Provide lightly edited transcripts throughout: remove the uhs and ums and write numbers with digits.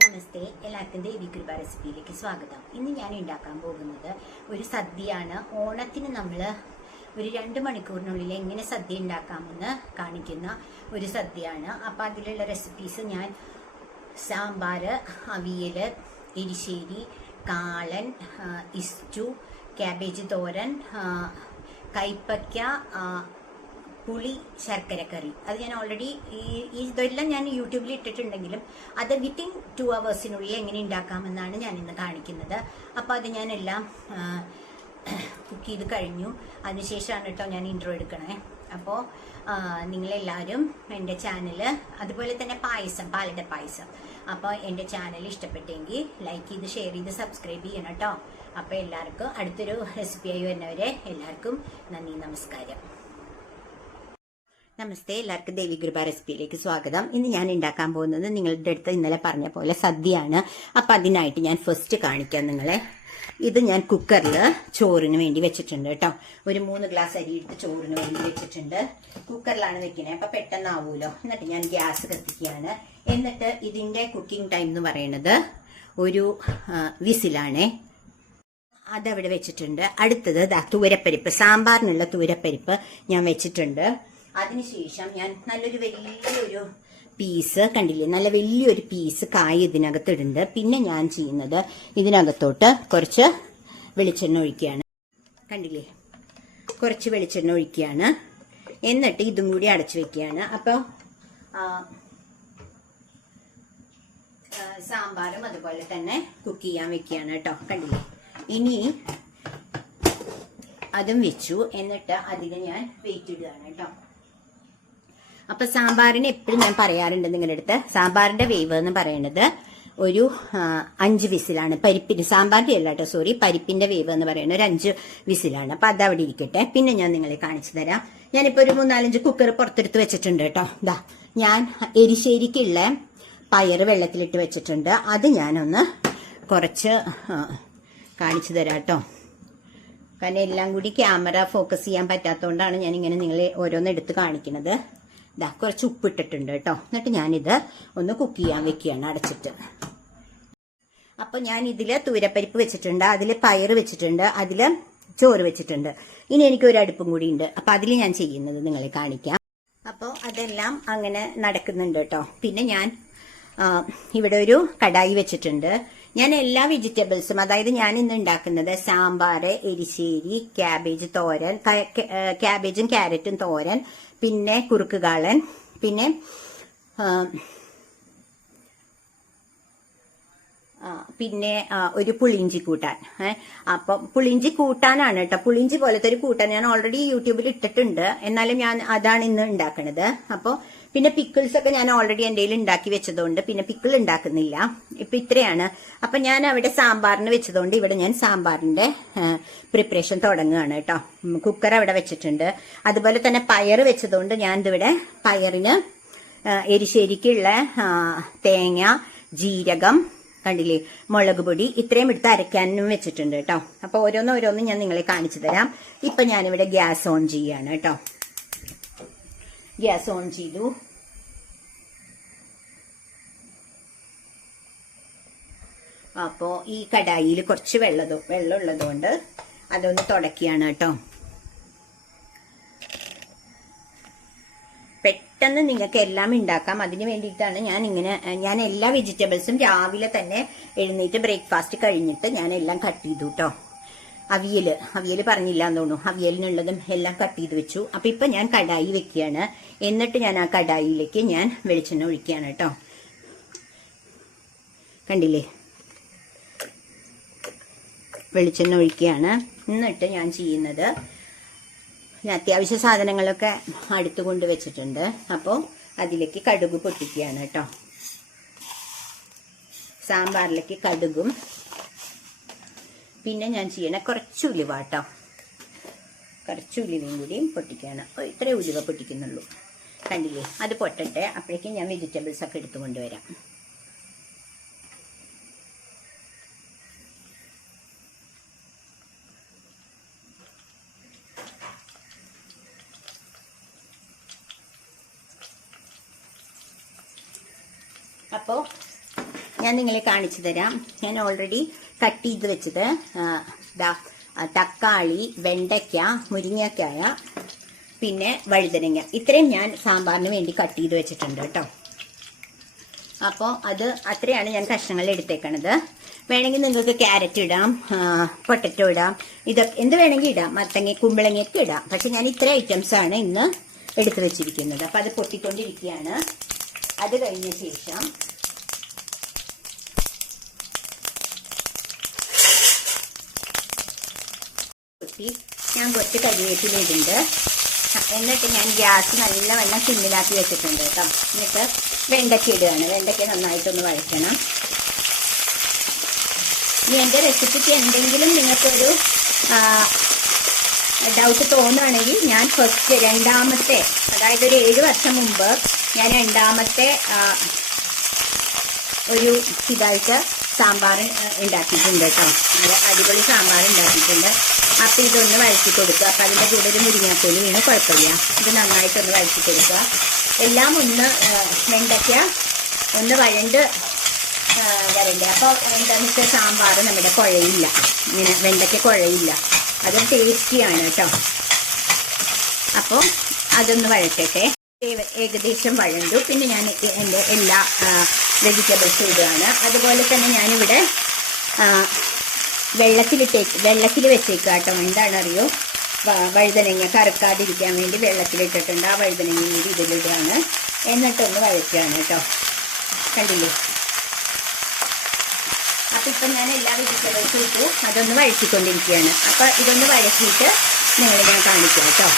നമസ്തേ, എല്ലാവർക്കും ദേവി കൃപ റെസിപ്പിയിലേക്ക് സ്വാഗതം. ഇന്ന് ഞാൻ ഉണ്ടാക്കാൻ പോകുന്നത് ഒരു സദ്യയാണ്. ഓണത്തിന് നമ്മൾ ഒരു 2 മണിക്കൂറിനുള്ളിൽ എങ്ങനെ സദ്യ ഉണ്ടാക്കാമെന്ന് കാണിക്കുന്ന ഒരു സദ്യയാണ്. അപ്പോൾ അതിലുള്ള റെസിപ്പീസ് ഞാൻ സാമ്പാർ, അവിയൽ, എരിശ്ശേരി, കാളൻ, ഇസ്റ്റു, ക്യാബേജ് തോരൻ, കൈപ്പയ്ക്ക, പുളി ശർക്കരക്കറി, അത് ഞാൻ ഓൾറെഡി ഇതെല്ലാം ഞാൻ യൂട്യൂബിൽ ഇട്ടിട്ടുണ്ടെങ്കിലും അത് വിത്തിൻ 2 hours എങ്ങനെ ഉണ്ടാക്കാമെന്നാണ് ഞാൻ ഇന്ന് കാണിക്കുന്നത്. അപ്പോൾ അത് ഞാനെല്ലാം കുക്ക് ചെയ്ത് കഴിഞ്ഞു. അതിനുശേഷമാണ് കേട്ടോ ഞാൻ ഇൻട്രോ എടുക്കണേ. അപ്പോൾ നിങ്ങളെല്ലാവരും എൻ്റെ ചാനൽ, അതുപോലെ തന്നെ പായസം, പാലട പായസം, അപ്പോൾ എൻ്റെ ചാനൽ ഇഷ്ടപ്പെട്ടെങ്കിൽ ലൈക്ക് ചെയ്ത് ഷെയർ ചെയ്ത് സബ്സ്ക്രൈബ് ചെയ്യണം കേട്ടോ. അപ്പോൾ എല്ലാവർക്കും അടുത്തൊരു റെസിപ്പിയായി വരുന്നവരെ എല്ലാവർക്കും നന്ദി, നമസ്കാരം. നമസ്തേ, എല്ലാവർക്കും ദേവി കൃപ റെസിപ്പിയിലേക്ക് സ്വാഗതം. ഇന്ന് ഞാൻ ഉണ്ടാക്കാൻ പോകുന്നത് നിങ്ങളുടെ അടുത്ത് ഇന്നലെ പറഞ്ഞ പോലെ സദ്യയാണ്. അപ്പം അതിനായിട്ട് ഞാൻ ഫസ്റ്റ് കാണിക്കാം നിങ്ങളെ. ഇത് ഞാൻ കുക്കറിൽ ചോറിന് വേണ്ടി വെച്ചിട്ടുണ്ട് കേട്ടോ. ഒരു 3 ഗ്ലാസ് അരി എടുത്ത് ചോറിന് വേണ്ടി വെച്ചിട്ടുണ്ട്. കുക്കറിലാണ് വെക്കണേ, അപ്പം പെട്ടെന്നാവൂലോ. എന്നിട്ട് ഞാൻ ഗ്യാസ് കത്തിക്കുകയാണ്. എന്നിട്ട് ഇതിൻ്റെ കുക്കിംഗ് ടൈം എന്ന് പറയുന്നത് ഒരു വിസിലാണേ. അതവിടെ വെച്ചിട്ടുണ്ട്. അടുത്തത് തൂരപ്പരിപ്പ്, സാമ്പാറിനുള്ള തൂരപ്പരിപ്പ് ഞാൻ വെച്ചിട്ടുണ്ട്. അതിനുശേഷം ഞാൻ നല്ലൊരു വലിയൊരു പീസ്, കണ്ടില്ലേ, നല്ല വലിയൊരു പീസ് കായ ഇതിനകത്ത് ഇടുന്നുണ്ട്. പിന്നെ ഞാൻ ചെയ്യുന്നത് ഇതിനകത്തോട്ട് കുറച്ച് വെളിച്ചെണ്ണ ഒഴിക്കുകയാണ്. കണ്ടില്ലേ, കുറച്ച് വെളിച്ചെണ്ണ ഒഴിക്കുകയാണ്. എന്നിട്ട് ഇതും കൂടി അടച്ചു വെക്കുകയാണ്. അപ്പോൾ സാമ്പാറും അതുപോലെ തന്നെ കുക്ക് ചെയ്യാൻ വെക്കുകയാണ് കേട്ടോ. കണ്ടില്ലേ, ഇനി അതും വെച്ചു. എന്നിട്ട് അതിന് ഞാൻ വെയിറ്റ് ഇടുകയാണ് കേട്ടോ. അപ്പൊ സാമ്പാറിന് എപ്പോഴും ഞാൻ പറയാറുണ്ട് നിങ്ങളുടെ അടുത്ത്, സാമ്പാറിന്റെ വേവ് എന്ന് പറയുന്നത് ഒരു 5 വിസിലാണ്. പരിപ്പിന്, സാമ്പാറിന്റെ അല്ല കേട്ടോ, സോറി, പരിപ്പിന്റെ വേവ് എന്ന് പറയുന്നത് ഒരു 5 വിസിലാണ്. അപ്പൊ അതവിടെ ഇരിക്കട്ടെ. പിന്നെ ഞാൻ നിങ്ങളെ കാണിച്ചു തരാം. ഞാനിപ്പോ ഒരു 3-4 കുക്കർ പുറത്തെടുത്ത് വെച്ചിട്ടുണ്ട് കേട്ടോ. ഇതാ, ഞാൻ എരിശ്ശേരിക്കുള്ള പയറ് വെള്ളത്തിലിട്ട് വെച്ചിട്ടുണ്ട്. അത് ഞാനൊന്ന് കുറച്ച് കാണിച്ചു തരാം കേട്ടോ. കാരണം എല്ലാം കൂടി ക്യാമറ ഫോക്കസ് ചെയ്യാൻ പറ്റാത്തതുകൊണ്ടാണ് ഞാൻ ഇങ്ങനെ നിങ്ങളെ ഓരോന്ന് എടുത്ത് കാണിക്കുന്നത്. ഇതാ, കുറച്ച് ഉപ്പിട്ടിട്ടുണ്ട് കേട്ടോ. എന്നിട്ട് ഞാനിത് ഒന്ന് കുക്ക് ചെയ്യാൻ വെക്കുകയാണ് അടച്ചിട്ട്. അപ്പൊ ഞാൻ ഇതില് തൂരപ്പരിപ്പ് വെച്ചിട്ടുണ്ട്, അതില് പയറ് വെച്ചിട്ടുണ്ട്, അതില് ചോറ് വെച്ചിട്ടുണ്ട്. ഇനി എനിക്ക് ഒരു അടുപ്പും കൂടി ഉണ്ട്. അപ്പൊ അതിൽ ഞാൻ ചെയ്യുന്നത് നിങ്ങളെ കാണിക്കാം. അപ്പോൾ അതെല്ലാം അങ്ങനെ നടക്കുന്നുണ്ട് കേട്ടോ. പിന്നെ ഞാൻ ഇവിടെ ഒരു കടായി വെച്ചിട്ടുണ്ട്. ഞാൻ എല്ലാ വെജിറ്റബിൾസും, അതായത് ഞാൻ ഇന്ന് ഉണ്ടാക്കുന്നത് സാമ്പാർ, എരിശ്ശേരി, ക്യാബേജ് തോരൻ, ക്യാബേജും ക്യാരറ്റും തോരൻ, പിന്നെ കുറുക്കുകാളൻ, പിന്നെ ഒരു പുളിയിഞ്ചി കൂട്ടാൻ. അപ്പം പുളിയിഞ്ചി കൂട്ടാനാണ് കേട്ടോ. പുളിയിഞ്ചി പോലത്തെ ഒരു കൂട്ടാൻ ഞാൻ ഓൾറെഡി യൂട്യൂബിൽ ഇട്ടിട്ടുണ്ട്. എന്നാലും ഞാൻ അതാണ് ഇന്ന് ഉണ്ടാക്കണത്. അപ്പോൾ പിന്നെ പിക്കിൾസ് ഒക്കെ ഞാൻ ഓൾറെഡി എൻ്റെ കയ്യിൽ ഉണ്ടാക്കി വെച്ചതുകൊണ്ട് പിന്നെ പിക്കിൾ ഉണ്ടാക്കുന്നില്ല. ഇപ്പൊ ഇത്രയാണ്. അപ്പൊ ഞാൻ അവിടെ സാമ്പാറിന് വെച്ചതുകൊണ്ട് ഇവിടെ ഞാൻ സാമ്പാറിന്റെ പ്രിപ്പറേഷൻ തുടങ്ങുകയാണ് കേട്ടോ. കുക്കർ അവിടെ വെച്ചിട്ടുണ്ട്. അതുപോലെ തന്നെ പയറ് വെച്ചതുകൊണ്ട് ഞാൻ ഇതിവിടെ പയറിന് എരിശ്ശേരിക്കുള്ള തേങ്ങ, ജീരകം, കണ്ടില്ലേ, മുളക് പൊടി, ഇത്രയും എടുത്ത് അരയ്ക്കാനും വെച്ചിട്ടുണ്ട് കേട്ടോ. അപ്പൊ ഓരോന്നോരോന്നും ഞാൻ നിങ്ങളെ കാണിച്ചു തരാം. ഇപ്പൊ ഞാനിവിടെ ഗ്യാസ് ഓൺ ചെയ്യാണ് കേട്ടോ. ഗ്യാസ് ഓൺ ചെയ്തു. അപ്പോ ഈ കടായിയിൽ കുറച്ച് വെള്ളം ഉള്ളതുകൊണ്ട് അതൊന്ന് തുടക്കുകയാണ് കേട്ടോ. പെട്ടെന്ന് നിങ്ങൾക്ക് എല്ലാം ഉണ്ടാക്കാം. അതിന് വേണ്ടിയിട്ടാണ് ഞാൻ എല്ലാ വെജിറ്റബിൾസും രാവിലെ തന്നെ എഴുന്നേറ്റ് ബ്രേക്ക്ഫാസ്റ്റ് കഴിഞ്ഞിട്ട് ഞാൻ എല്ലാം കട്ട് ചെയ്തു കേട്ടോ. അവിയല് പറഞ്ഞില്ല എന്ന് തോന്നുന്നു. അവിയലിനുള്ളതും എല്ലാം കട്ട് ചെയ്ത് വെച്ചു. അപ്പൊ ഇപ്പൊ ഞാൻ കടായി വെക്കുകയാണ്. എന്നിട്ട് ഞാൻ ആ കടായിലേക്ക് ഞാൻ വെളിച്ചെണ്ണ ഒഴിക്കുകയാണ് കേട്ടോ. കണ്ടില്ലേ, വെളിച്ചെണ്ണ ഒഴിക്കുകയാണ്. എന്നിട്ട് ഞാൻ ചെയ്യുന്നത്, ഞാൻ അത്യാവശ്യ സാധനങ്ങളൊക്കെ അടുത്ത് കൊണ്ട് വെച്ചിട്ടുണ്ട്. അപ്പോൾ അതിലേക്ക് കടുക് പൊട്ടിക്കുകയാണ് കേട്ടോ. സാമ്പാറിലേക്ക് കടുകും, പിന്നെ ഞാൻ ചെയ്യണ കുറച്ച് ഉലുവ കേട്ടോ. കുറച്ച് ഉലുവയും കൂടി പൊട്ടിക്കുകയാണ്. ഇത്രേ ഉലുവ പൊട്ടിക്കുന്നുള്ളൂ. കണ്ടില്ലേ, അത് പൊട്ടട്ടെ. അപ്പോഴേക്കും ഞാൻ വെജിറ്റബിൾസ് ഒക്കെ എടുത്തു കൊണ്ടുവരാം. അപ്പോൾ ഞാൻ നിങ്ങളെ കാണിച്ചു തരാം. ഞാൻ ഓൾറെഡി കട്ട് ചെയ്ത് വെച്ചത് തക്കാളി, വെണ്ടയ്ക്ക, മുരിങ്ങക്കായ, പിന്നെ വഴുതനങ്ങ, ഇത്രയും ഞാൻ സാമ്പാറിന് വേണ്ടി കട്ട് ചെയ്ത് വെച്ചിട്ടുണ്ട് കേട്ടോ. അപ്പോൾ അത് അത്രയാണ് ഞാൻ കഷ്ണങ്ങൾ എടുത്തേക്കണത്. വേണമെങ്കിൽ നിങ്ങൾക്ക് ക്യാരറ്റ് ഇടാം, പൊട്ടറ്റോ ഇടാം, ഇതൊക്കെ എന്ത് വേണമെങ്കിൽ ഇടാം, മത്തങ്ങ, കുമ്പളങ്ങയൊക്കെ ഇടാം. പക്ഷെ ഞാൻ ഇത്ര ഐറ്റംസ് ആണ് ഇന്ന് എടുത്തു വെച്ചിരിക്കുന്നത്. അപ്പം അത് പൊട്ടിക്കൊണ്ടിരിക്കുകയാണ്. അത് കഴിഞ്ഞ ശേഷം ഞാൻ കുറച്ച് കരിവേപ്പില ഇടുന്നുണ്ട്. എന്നിട്ട് ഞാൻ ഗ്യാസ് നല്ലവണ്ണം സിമ്മിലാക്കി വെച്ചിട്ടുണ്ട് കേട്ടോ. എന്നിട്ട് വെണ്ടയ്ക്ക ഇടുകയാണ്. വെണ്ടയ്ക്ക നന്നായിട്ടൊന്ന് വഴറ്റണം. ഇനി എൻ്റെ റെസിപ്പിക്ക് എന്തെങ്കിലും നിങ്ങൾക്കൊരു ഡൗട്ട് തോന്നുകയാണെങ്കിൽ ഞാൻ രണ്ടാമത്തെ, അതായത് ഒരു 7 വർഷം മുമ്പ് ഞാൻ രണ്ടാമത്തെ ഒരു ഇതായിട്ട് സാമ്പാർ ഉണ്ടാക്കിയിട്ടുണ്ട് കേട്ടോ. അടിപൊളി സാമ്പാർ ഉണ്ടാക്കിയിട്ടുണ്ട്. അപ്പം ഇതൊന്ന് വഴറ്റി കൊടുക്കുക. അപ്പം അതിൻ്റെ കൂടെ ഒരു മുരിങ്ങാക്കോല് വീണ് കുഴപ്പമില്ല. ഇത് നന്നായിട്ടൊന്ന് വഴറ്റി കൊടുക്കുക. എല്ലാം ഒന്ന് വെണ്ടയ്ക്ക ഒന്ന് വഴണ്ട് വരണ്ടേ. അപ്പോൾ എന്താണെന്ന് വെച്ചാൽ സാമ്പാർ നമ്മുടെ കുഴയില്ല, ഇങ്ങനെ വെണ്ടയ്ക്ക കുഴയില്ല. അത് ടേസ്റ്റിയാണ് കേട്ടോ. അപ്പോൾ അതൊന്ന് വഴറ്റട്ടെ. ഏകദേശം വഴണ്ടു. പിന്നെ ഞാൻ എൻ്റെ എല്ലാ വെജിറ്റബിൾസും ഇടുകയാണ്. അതുപോലെ തന്നെ ഞാനിവിടെ വെള്ളത്തിൽ വെച്ചേക്കുക കേട്ടോ. എന്താണറിയോ, വഴുതനങ്ങ കറുക്കാതിരിക്കാൻ വേണ്ടി വെള്ളത്തിലിട്ടിട്ടുണ്ട്. ആ വഴുതനങ്ങ കൂടി ഇതിലിടുകയാണ്. എന്നിട്ടൊന്ന് വഴറ്റുകയാണ് കേട്ടോ. കണ്ടില്ലേ? അപ്പം ഇപ്പം ഞാൻ എല്ലാ വെജിറ്റബിൾസും ഇട്ട് അതൊന്ന് വഴറ്റിക്കൊണ്ടിരിക്കുകയാണ്. അപ്പം ഇതൊന്ന് വഴറ്റിയിട്ട് നിങ്ങളെ ഞാൻ കാണിക്കാം കേട്ടോ.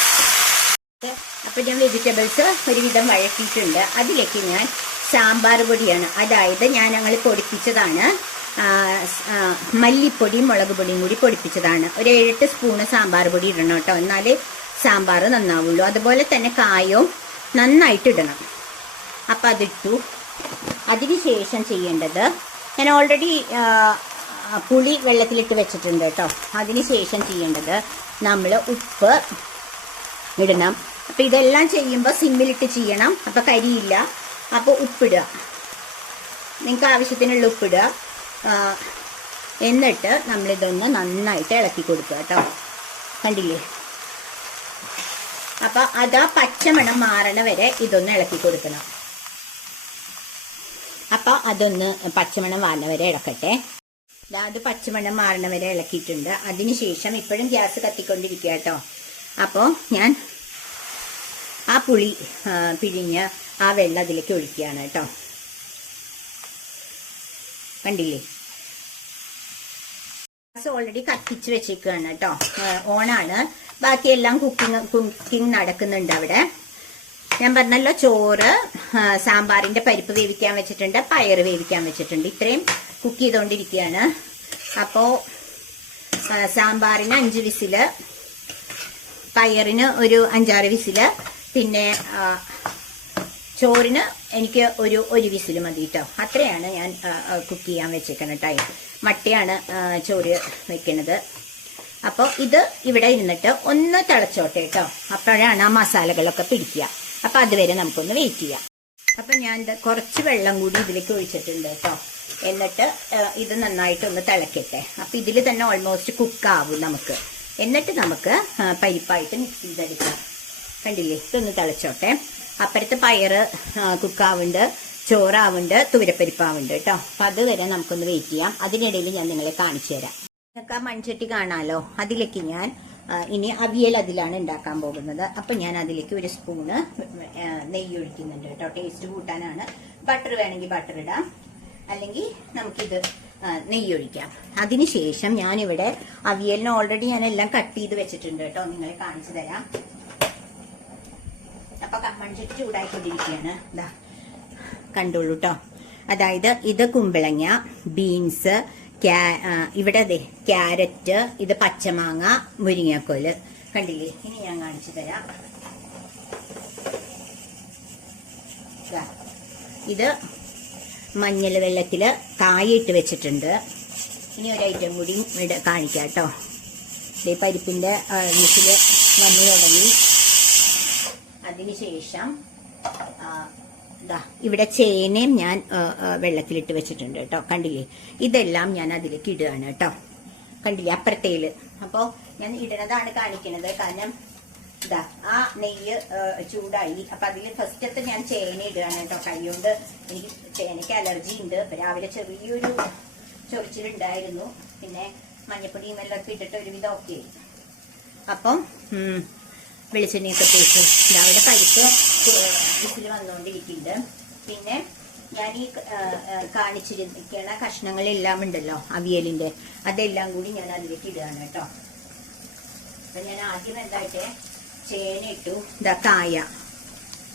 അപ്പം ഞാൻ വെജിറ്റബിൾസ് ഒരുവിധം വഴറ്റിയിട്ടുണ്ട്. അതിലേക്ക് ഞാൻ സാമ്പാർ പൊടിയാണ്, അതായത് ഞങ്ങൾ പൊടിപ്പിച്ചതാണ്, മല്ലിപ്പൊടിയും മുളക് പൊടിയും കൂടി പൊടിപ്പിച്ചതാണ്. ഒരു 7-8 സ്പൂണ് സാമ്പാർ പൊടി ഇടണം കേട്ടോ, എന്നാലേ സാമ്പാർ നന്നാവുള്ളൂ. അതുപോലെ തന്നെ കായവും നന്നായിട്ട് ഇടണം. അപ്പം അതിട്ടു. അതിന് ശേഷം ചെയ്യേണ്ടത്, ഞാൻ ഓൾറെഡി പുളി വെള്ളത്തിലിട്ട് വെച്ചിട്ടുണ്ട് കേട്ടോ. അതിന് ശേഷം ചെയ്യേണ്ടത് നമ്മൾ ഉപ്പ് ഇടണം. അപ്പം ഇതെല്ലാം ചെയ്യുമ്പോൾ സിമ്മിലിട്ട് ചെയ്യണം. അപ്പം കരിയില്ല. അപ്പോൾ ഉപ്പിടുക, നിങ്ങൾക്ക് ആവശ്യത്തിനുള്ള ഉപ്പിടുക. എന്നിട്ട് നമ്മളിതൊന്ന് നന്നായിട്ട് ഇളക്കി കൊടുക്കുക കേട്ടോ. കണ്ടില്ലേ? അപ്പം അതാ പച്ചമണം മാറണ വരെ ഇതൊന്ന് ഇളക്കി കൊടുക്കണം. അപ്പം അതൊന്ന് പച്ചമണം മാറണ വരെ ഇളക്കട്ടെ. അത് പച്ചമണം മാറണ വരെ ഇളക്കിയിട്ടുണ്ട്. അതിനുശേഷം ഇപ്പോഴും ഗ്യാസ് കത്തിക്കൊണ്ടിരിക്കുക കേട്ടോ. അപ്പോൾ ഞാൻ ആ പുളി പിഴിഞ്ഞ് ആ വെള്ളം അതിലേക്ക് ഒഴിക്കുകയാണ് കേട്ടോ. കണ്ടില്ലേ? ഗ്യാസ് ഓൾറെഡി കത്തിച്ച് വെച്ചേക്കുകയാണ് കേട്ടോ. ഓണാണ്. ബാക്കിയെല്ലാം കുക്കിംഗ് നടക്കുന്നുണ്ട് അവിടെ. ഞാൻ പറഞ്ഞല്ലോ, ചോറ്, സാമ്പാറിന്റെ പരിപ്പ് വേവിക്കാൻ വെച്ചിട്ടുണ്ട്, പയർ വേവിക്കാൻ വെച്ചിട്ടുണ്ട്. ഇത്രയും കുക്ക് ചെയ്തുകൊണ്ടിരിക്കുകയാണ്. അപ്പോൾ സാമ്പാറിന് 5 വിസില്, പയറിന് ഒരു 5-6 വിസില്, പിന്നെ ചോറിന് എനിക്ക് ഒരു വിസിൽ മതി കേട്ടോ. അത്രയാണ് ഞാൻ കുക്ക് ചെയ്യാൻ വെച്ചേക്കണ ടൈം. മട്ടയാണ് ചോറ് വെക്കണത്. അപ്പോൾ ഇത് ഇവിടെ ഇരുന്നിട്ട് ഒന്ന് തിളച്ചോട്ടെ കേട്ടോ. അപ്പോഴാണ് ആ മസാലകളൊക്കെ പിടിക്കുക. അപ്പം അതുവരെ നമുക്കൊന്ന് വെയിറ്റ് ചെയ്യാം. അപ്പം ഞാൻ കുറച്ച് വെള്ളം കൂടി ഇതിലേക്ക് ഒഴിച്ചിട്ടുണ്ട് കേട്ടോ. എന്നിട്ട് ഇത് നന്നായിട്ടൊന്ന് തിളക്കട്ടെ. അപ്പം ഇതിൽ തന്നെ ഓൾമോസ്റ്റ് കുക്കാവും നമുക്ക്. എന്നിട്ട് നമുക്ക് പരിപ്പായിട്ട് മിക്സ് ചെയ്തെടുക്കാം. കണ്ടില്ലേ? ഇതൊന്ന് തിളച്ചോട്ടെ. അപ്പുറത്ത് പയറ് കുക്കാവുണ്ട്, ചോറാവുണ്ട്, തുവരപ്പരിപ്പാവുണ്ട് കേട്ടോ. അപ്പം അതുവരെ നമുക്കൊന്ന് വെയിറ്റ് ചെയ്യാം. അതിനിടയിൽ ഞാൻ നിങ്ങളെ കാണിച്ചു തരാം. നിങ്ങൾക്ക് ആ മൺചട്ടി കാണാമല്ലോ. അതിലേക്ക് ഞാൻ ഇനി അവിയൽ അതിലാണ് ഉണ്ടാക്കാൻ പോകുന്നത്. അപ്പം ഞാൻ അതിലേക്ക് 1 സ്പൂണ് നെയ്യ് ഒഴിക്കുന്നുണ്ട് കേട്ടോ. ടേസ്റ്റ് കൂട്ടാനാണ്. ബട്ടർ വേണമെങ്കിൽ ബട്ടർ ഇടാം, അല്ലെങ്കിൽ നമുക്കിത് നെയ്യ് ഒഴിക്കാം. അതിനുശേഷം ഞാനിവിടെ അവിയലിന് ഓൾറെഡി ഞാൻ എല്ലാം കട്ട് ചെയ്ത് വെച്ചിട്ടുണ്ട് കേട്ടോ. നിങ്ങളെ കാണിച്ചു തരാം. അപ്പൊ മൺചട്ടി ചൂടായിക്കൊണ്ടിരിക്കുകയാണ്. ഇതാ കണ്ടോളൂ കേട്ടോ. അതായത് ഇത് കുമ്പളങ്ങ, ബീൻസ്, ഇവിടെ അതെ ക്യാരറ്റ്, ഇത് പച്ചമാങ്ങ, മുരിങ്ങക്കോല്. കണ്ടില്ലേ? ഇനി ഞാൻ കാണിച്ചു തരാം. ഇത് മഞ്ഞൾ വെള്ളത്തില് കായിട്ട് വെച്ചിട്ടുണ്ട്. ഇനി ഒരു ഐറ്റം കൂടി കാണിക്കാം കേട്ടോ. പരിപ്പിന്റെ വിസില് വന്നു തുടങ്ങി. അതിനുശേഷം ഇതാ ഇവിടെ ചേനയും ഞാൻ വെള്ളത്തിലിട്ട് വെച്ചിട്ടുണ്ട് കേട്ടോ. കണ്ടില്ലേ? ഇതെല്ലാം ഞാൻ അതിലേക്ക് ഇടുകയാണ് കേട്ടോ. കണ്ടില്ലേ അപ്പുറത്തേല്? അപ്പൊ ഞാൻ ഇടുന്നതാണ് കാണിക്കുന്നത്. കാരണം ഇതാ ആ നെയ്യ് ചൂടായി. അപ്പൊ അതിൽ ഫസ്റ്റത്തെ ഞാൻ ചേന ഇടുകയാണ് കേട്ടോ. കൈകൊണ്ട് എനിക്ക് ചേനയ്ക്ക് അലർജി ഉണ്ട്. രാവിലെ ചെറിയൊരു ചൊറിച്ചിലുണ്ടായിരുന്നു. പിന്നെ മഞ്ഞപ്പൊടിയും എല്ലാം ഒക്കെ ഇട്ടിട്ട് ഒരുവിധം ഓക്കെ ആയി. അപ്പം വെളിച്ചെണ്ണയൊക്കെ തേച്ച് രാവിലെ പരിപ്പ് വിസിൽ വന്നുകൊണ്ടിരിക്കുന്നുണ്ട്. പിന്നെ ഞാൻ ഈ കാണിച്ചിരിക്കണ കഷ്ണങ്ങളെല്ലാം ഉണ്ടല്ലോ അവിയലിന്റെ, അതെല്ലാം കൂടി ഞാൻ അതിലേക്ക് ഇടുകയാണ് കേട്ടോ. അപ്പൊ ഞാൻ ആദ്യം എന്തായിട്ട് ചേന ഇട്ടു. ഇതാ കായ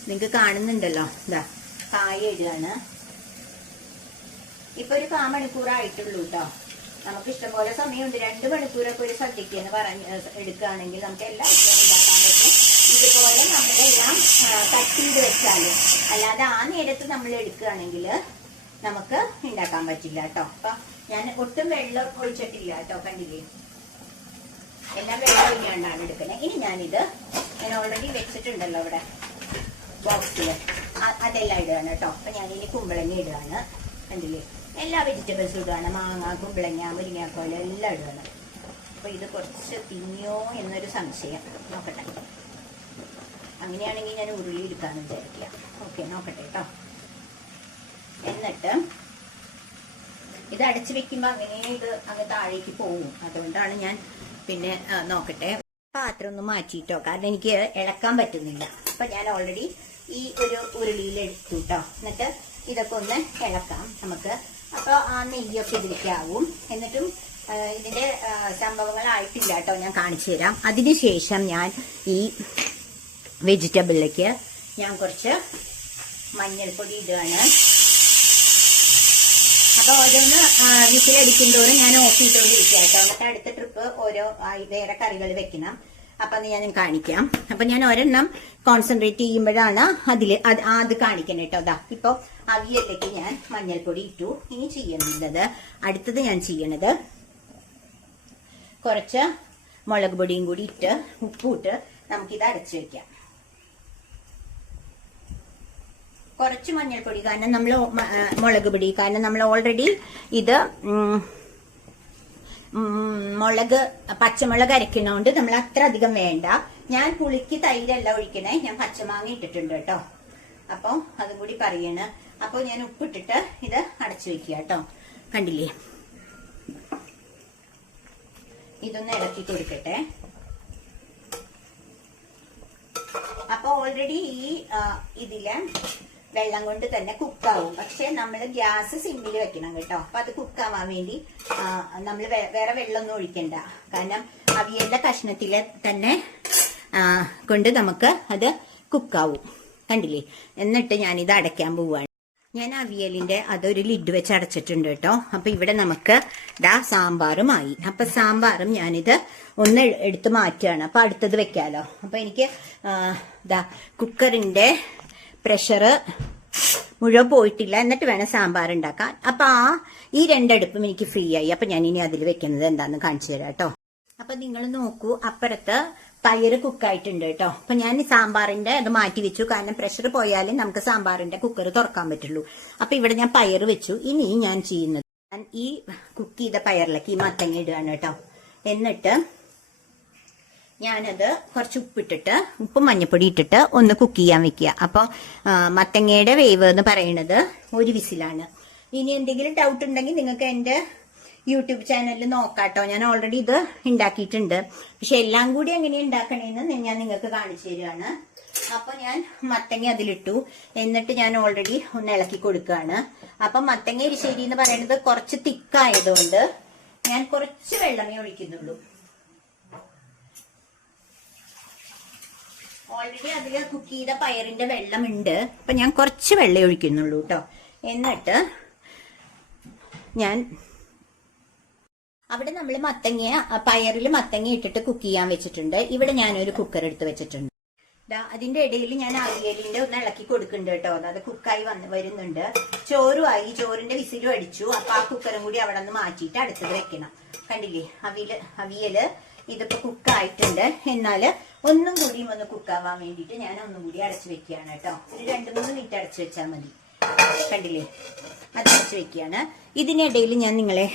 നിങ്ങൾക്ക് കാണുന്നുണ്ടല്ലോ. ഇതാ കായ ഇടുകയാണ്. ഇപ്പൊ ഒരു 1/4 മണിക്കൂറായിട്ടുള്ളൂ കേട്ടോ. നമുക്ക് ഇഷ്ടംപോലെ സമയമുണ്ട്. 2 മണിക്കൂറൊക്കെ ഒരു സദ്യക്ക് എന്ന് പറഞ്ഞ് എടുക്കുകയാണെങ്കിൽ നമുക്ക് എല്ലാ ഐറ്റവും ഉണ്ടാക്കാൻ പറ്റും. ഇതുപോലെ നമ്മളെല്ലാം കട്ട് ചെയ്ത് വെച്ചാലും, അല്ലാതെ ആ നേരത്ത് നമ്മൾ എടുക്കുകയാണെങ്കിൽ നമുക്ക് ഉണ്ടാക്കാൻ പറ്റില്ല കേട്ടോ. അപ്പൊ ഞാൻ ഒട്ടും വെള്ളം ഒഴിച്ചിട്ടില്ല കേട്ടോ. കണ്ടില്ലേ? എല്ലാം വെള്ളം ഒഴിക്കാണ്ടാണ് എടുക്കുന്നത്. ഇനി ഞാൻ ഓൾറെഡി വെച്ചിട്ടുണ്ടല്ലോ ഇവിടെ ബോക്സിൽ, അതെല്ലാം ഇടുകയാണ് കേട്ടോ. അപ്പൊ ഞാനിനി കുമ്പളങ്ങ ഇടുകയാണ്. കണ്ടില്ലേ? എല്ലാ വെജിറ്റബിൾസും ഇടുകയാണ്. മാങ്ങ, കുമ്പളങ്ങ, മുരിങ്ങാക്കോല എല്ലാം ഇടുകയാണ്. അപ്പൊ ഇത് കുറച്ച് തിന്നിയോ എന്നൊരു സംശയം. നോക്കട്ടെ. അങ്ങനെയാണെങ്കിൽ ഞാൻ ഉരുളി എടുക്കാന്ന് വിചാരിക്കുക. ഓക്കെ, നോക്കട്ടെ കേട്ടോ. എന്നിട്ട് ഇത് അടച്ചു വെക്കുമ്പോ ഇത് അങ്ങ് താഴേക്ക് പോകും. അതുകൊണ്ടാണ് ഞാൻ പിന്നെ നോക്കട്ടെ. പാത്രം ഒന്ന് മാറ്റിയിട്ടോ, കാരണം എനിക്ക് ഇളക്കാൻ പറ്റുന്നില്ല. അപ്പൊ ഞാൻ ഓൾറെഡി ഈ ഒരു ഉരുളിയിൽ എടുത്തു കേട്ടോ. എന്നിട്ട് ഇതൊക്കെ ഒന്ന് ഇളക്കാം നമുക്ക്. അപ്പൊ ആ നെയ്യൊക്കെ ഇതിലേക്ക് ആവും. എന്നിട്ടും ഇതിന്റെ സംഭവങ്ങളായിട്ടില്ല കേട്ടോ. ഞാൻ കാണിച്ചു തരാം. അതിനുശേഷം ഞാൻ ഈ വെജിറ്റബിളിലേക്ക് ഞാൻ കുറച്ച് മഞ്ഞൾപ്പൊടി ഇടുകയാണ്. അപ്പൊ ഓരോന്ന് വിസിലടിക്കുന്തോറും ഞാൻ ഓഫ് ചെയ്തുകൊണ്ടിരിക്കുക കേട്ടോ. എന്നിട്ട് അടുത്ത ട്രിപ്പ് ഓരോ വേറെ കറികൾ വെക്കണം. അപ്പൊ ഞാൻ കാണിക്കാം. അപ്പൊ ഞാൻ ഒരെണ്ണം കോൺസെൻട്രേറ്റ് ചെയ്യുമ്പോഴാണ് അത് കാണിക്കണം കേട്ടോ. അതാ ഇപ്പൊ അവിയലിലേക്ക് ഞാൻ മഞ്ഞൾപ്പൊടി ഇട്ടു. ഇനി ചെയ്യുന്നത് അടുത്തത് ഞാൻ ചെയ്യണത് കുറച്ച് മുളക് പൊടിയും കൂടി ഇട്ട് ഉപ്പും ഇട്ട് നമുക്കിത് അടച്ചു വെക്കാം. കുറച്ച് മഞ്ഞൾപ്പൊടി, കാരണം നമ്മൾ മുളക് പൊടി, കാരണം നമ്മൾ ഓൾറെഡി ഇത് പച്ചമുളക് അരക്കണോണ്ട് നമ്മൾ അത്ര അധികം വേണ്ട. ഞാൻ പുളിക്ക് തൈരല്ല ഒഴിക്കണേ, ഞാൻ പച്ചമാങ്ങ ഇട്ടിട്ടുണ്ട് കേട്ടോ. അപ്പൊ അതും കൂടി പറയണ്. അപ്പൊ ഞാൻ ഉപ്പിട്ടിട്ട് ഇത് അടച്ചു വെക്കുക കേട്ടോ. കണ്ടില്ലേ? ഇതൊന്ന് ഇളക്കി കൊടുക്കട്ടെ. അപ്പൊ ഓൾറെഡി ഈ ഇതില് വെള്ളം കൊണ്ട് തന്നെ കുക്കാവും. പക്ഷെ നമ്മൾ ഗ്യാസ് സിമ്മിൽ വെക്കണം കേട്ടോ. അപ്പൊ അത് കുക്കാവാൻ വേണ്ടി നമ്മൾ വേറെ വെള്ളമൊന്നും ഒഴിക്കണ്ട. കാരണം അവിയലിന്റെ കഷ്ണത്തിലെ തന്നെ കൊണ്ട് നമുക്ക് അത് കുക്കാവും. കണ്ടില്ലേ? എന്നിട്ട് ഞാനിത് അടയ്ക്കാൻ പോവാണ്. ഞാൻ അവിയലിന്റെ അതൊരു ലിഡ് വെച്ച് അടച്ചിട്ടുണ്ട് കേട്ടോ. അപ്പൊ ഇവിടെ നമുക്ക് സാമ്പാറുമായി. അപ്പൊ സാമ്പാറും ഞാനിത് ഒന്ന് എടുത്ത് മാറ്റുകയാണ്. അപ്പൊ അടുത്തത് വെക്കാലോ. അപ്പൊ എനിക്ക് കുക്കറിന്റെ പ്രഷറ് മുഴുവൻ പോയിട്ടില്ല. എന്നിട്ട് വേണം സാമ്പാർ ഉണ്ടാക്കാൻ. അപ്പൊ ഈ 2 അടുപ്പും എനിക്ക് ഫ്രീ ആയി. അപ്പൊ ഞാൻ ഇനി അതിൽ വെക്കുന്നത് എന്താന്ന് കാണിച്ചു തരാം കേട്ടോ. അപ്പൊ നിങ്ങൾ നോക്കൂ, അപ്പുറത്ത് പയറ് കുക്കായിട്ടുണ്ട് കേട്ടോ. അപ്പൊ ഞാൻ സാമ്പാറിന്റെ അത് മാറ്റി വെച്ചു. കാരണം പ്രഷർ പോയാലും നമുക്ക് സാമ്പാറിന്റെ കുക്കർ തുറക്കാൻ പറ്റുള്ളൂ. അപ്പൊ ഇവിടെ ഞാൻ പയറ് വെച്ചു. ഇനി ഞാൻ ചെയ്യുന്നത്, ഞാൻ ഈ കുക്ക് ചെയ്ത പയറിലേക്ക് ഈ മത്തങ്ങ ഇടുകയാണ് കേട്ടോ. എന്നിട്ട് ഞാനത് കുറച്ച് ഉപ്പിട്ടിട്ട്, ഉപ്പും മഞ്ഞപ്പൊടി ഇട്ടിട്ട് ഒന്ന് കുക്ക് ചെയ്യാൻ വെക്കുക. അപ്പോൾ മത്തങ്ങയുടെ വേവ് എന്ന് പറയുന്നത് 1 വിസിലാണ്. ഇനി എന്തെങ്കിലും ഡൗട്ട് ഉണ്ടെങ്കിൽ നിങ്ങൾക്ക് എൻ്റെ യൂട്യൂബ് ചാനലിൽ നോക്കാട്ടോ. ഞാൻ ഓൾറെഡി ഇത് ഉണ്ടാക്കിയിട്ടുണ്ട്. പക്ഷെ എല്ലാം കൂടി എങ്ങനെയാണ് ഉണ്ടാക്കണേന്ന് ഞാൻ നിങ്ങൾക്ക് കാണിച്ചു തരികയാണ്. അപ്പൊ ഞാൻ മത്തങ്ങ അതിലിട്ടു. എന്നിട്ട് ഞാൻ ഓൾറെഡി ഒന്ന് ഇളക്കി കൊടുക്കുകയാണ്. അപ്പൊ മത്തങ്ങ എരിശ്ശേരി എന്ന് പറയുന്നത് കുറച്ച് തിക്കായതുകൊണ്ട് ഞാൻ കുറച്ച് വെള്ളമേ ഒഴിക്കുന്നുള്ളൂ. ഓൾറെഡി അതിൽ കുക്ക് ചെയ്ത പയറിന്റെ വെള്ളമുണ്ട്. അപ്പൊ ഞാൻ കുറച്ച് വെള്ളം ഒഴിക്കുന്നുള്ളൂ കേട്ടോ. എന്നിട്ട് ഞാൻ അവിടെ നമ്മൾ പയറിൽ മത്തങ്ങ ഇട്ടിട്ട് കുക്ക് ചെയ്യാൻ വെച്ചിട്ടുണ്ട്. ഇവിടെ ഞാനൊരു കുക്കർ എടുത്ത് വെച്ചിട്ടുണ്ട്. അതിന്റെ ഇടയിൽ ഞാൻ അവിയലിന്റെ ഒന്ന് ഇളക്കി കൊടുക്കുന്നുണ്ട് കേട്ടോ. അത് കുക്കായി വരുന്നുണ്ട്. ചോറുമായി, ചോറിന്റെ വിസിലും അടിച്ചു. അപ്പൊ ആ കുക്കറും കൂടി അവിടെ നിന്ന് മാറ്റിയിട്ട് അടുത്തത് വെക്കണം. കണ്ടില്ലേ? അവിയല് ഇതിപ്പോ കുക്കായിട്ടുണ്ട്. എന്നാൽ ഒന്നും കൂടി ഒന്ന് കുക്കാവാൻ വേണ്ടിയിട്ട് ഞാൻ ഒന്നും കൂടി അടച്ചു വെക്കുകയാണ് കേട്ടോ. ഒരു 2-3 മിനിറ്റ് അടച്ചു വെച്ചാൽ മതി. കണ്ടില്ലേ, അത് അടച്ചു വെക്കുകയാണ്. ഇതിനിടയിൽ ഞാൻ നിങ്ങളെ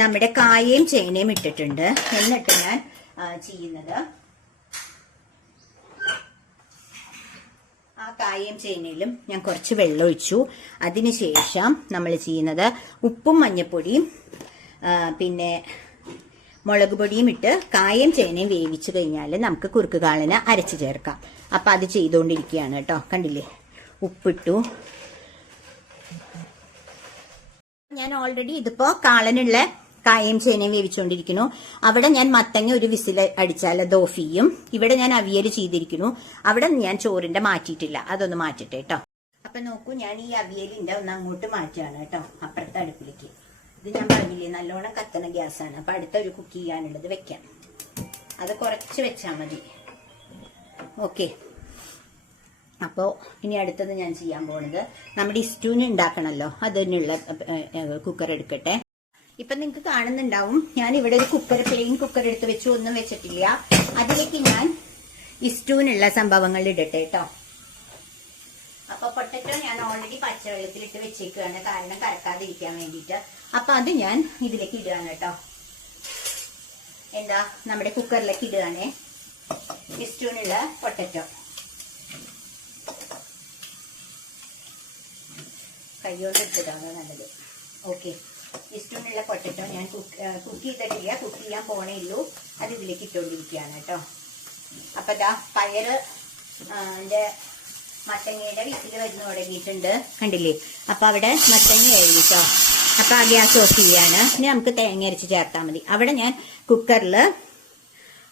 നമ്മുടെ കായയും ചേനയും ഇട്ടിട്ടുണ്ട്. എന്നിട്ട് ഞാൻ ചെയ്യുന്നത് ആ കായയും ചേനയിലും ഞാൻ കുറച്ച് വെള്ളം ഒഴിച്ചു. അതിനുശേഷം നമ്മൾ ചെയ്യുന്നത് ഉപ്പും മഞ്ഞപ്പൊടിയും പിന്നെ മുളക് പൊടിയും ഇട്ട് കായയും ചേനയും വേവിച്ചു കഴിഞ്ഞാൽ നമുക്ക് കുറുക്ക് കാളന് അരച്ചു ചേർക്കാം. അപ്പം അത് ചെയ്തുകൊണ്ടിരിക്കുകയാണ് കേട്ടോ. കണ്ടില്ലേ, ഉപ്പിട്ടു. ഞാൻ ഓൾറെഡി ഇതിപ്പോ കാളനുള്ള കായയും ചേനയും വേവിച്ചുകൊണ്ടിരിക്കുന്നു. അവിടെ ഞാൻ മത്തങ്ങ ഒരു വിസിൽ അടിച്ചാൽ അത് ഓഫ് ചെയ്യും. ഇവിടെ ഞാൻ അവിയൽ ചെയ്തിരിക്കുന്നു. അവിടെ ഞാൻ ചോറിന്റെ മാറ്റിയിട്ടില്ല, അതൊന്ന് മാറ്റട്ടെ കേട്ടോ. അപ്പൊ നോക്കൂ, ഞാൻ ഈ അവിയലിന്റെ ഒന്ന് അങ്ങോട്ട് മാറ്റുകയാണ് കേട്ടോ, അപ്പുറത്തെ അടുപ്പിലേക്ക്. ഇത് ഞാൻ പറഞ്ഞില്ലേ നല്ലോണം കത്തണ ഗ്യാസാണ്. അപ്പൊ അടുത്തൊരു കുക്ക് ചെയ്യാനുള്ളത് വെക്കാം. അത് കുറച്ച് വെച്ചാൽ മതി. ഓക്കെ, അപ്പോ ഇനി അടുത്തത് ഞാൻ ചെയ്യാൻ പോണത് നമ്മുടെ ഇസ്റ്റൂന് ഉണ്ടാക്കണല്ലോ, അതിനുള്ള കുക്കർ എടുക്കട്ടെ. ഇപ്പൊ നിങ്ങൾക്ക് കാണുന്നുണ്ടാവും ഞാൻ ഇവിടെ ഒരു കുക്കർ, പ്ലെയിൻ കുക്കർ എടുത്ത് വെച്ചു, ഒന്നും വെച്ചിട്ടില്ല. അതിലേക്ക് ഞാൻ ഇസ്റ്റൂനുള്ള സംഭവങ്ങൾ ഇടട്ടെ കേട്ടോ. അപ്പൊ പൊട്ടറ്റോ ഞാൻ ഓൾറെഡി പച്ചവെള്ളത്തിലിട്ട് വെച്ചേക്കുകയാണ്, കാരണം കറക്കാതിരിക്കാൻ വേണ്ടിയിട്ട്. അപ്പൊ അത് ഞാൻ ഇതിലേക്ക് ഇടുകയാണ് കേട്ടോ. നമ്മുടെ കുക്കറിലേക്ക് ഇടുകയാണേ ഇസ്റ്റൂനുള്ള പൊട്ടറ്റോ. കൈകൊണ്ട് ഇട്ടതാണ് നല്ലത്. ഓക്കെ, ഇസ്റ്റൂനുള്ള പൊട്ടറ്റോ ഞാൻ കുക്ക് ചെയ്തിട്ടില്ല, കുക്ക് ചെയ്യാൻ പോണേ ഉള്ളൂ. അത് ഇതിലേക്ക് ഇട്ടുകൊണ്ടിരിക്കുകയാണ് കേട്ടോ. അപ്പൊ പയറ് മത്തങ്ങയുടെ വിസിൽ വരുന്ന തുടങ്ങിയിട്ടുണ്ട്, കണ്ടില്ലേ. അപ്പൊ അവിടെ മത്തങ്ങ കഴിഞ്ഞിട്ടോ. അപ്പൊ ആ ഗ്യാസ് ഓഫ് ചെയ്യാണ്. ഇനി നമുക്ക് തേങ്ങ അരച്ച് ചേർത്താൽ മതി. അവിടെ ഞാൻ കുക്കറിൽ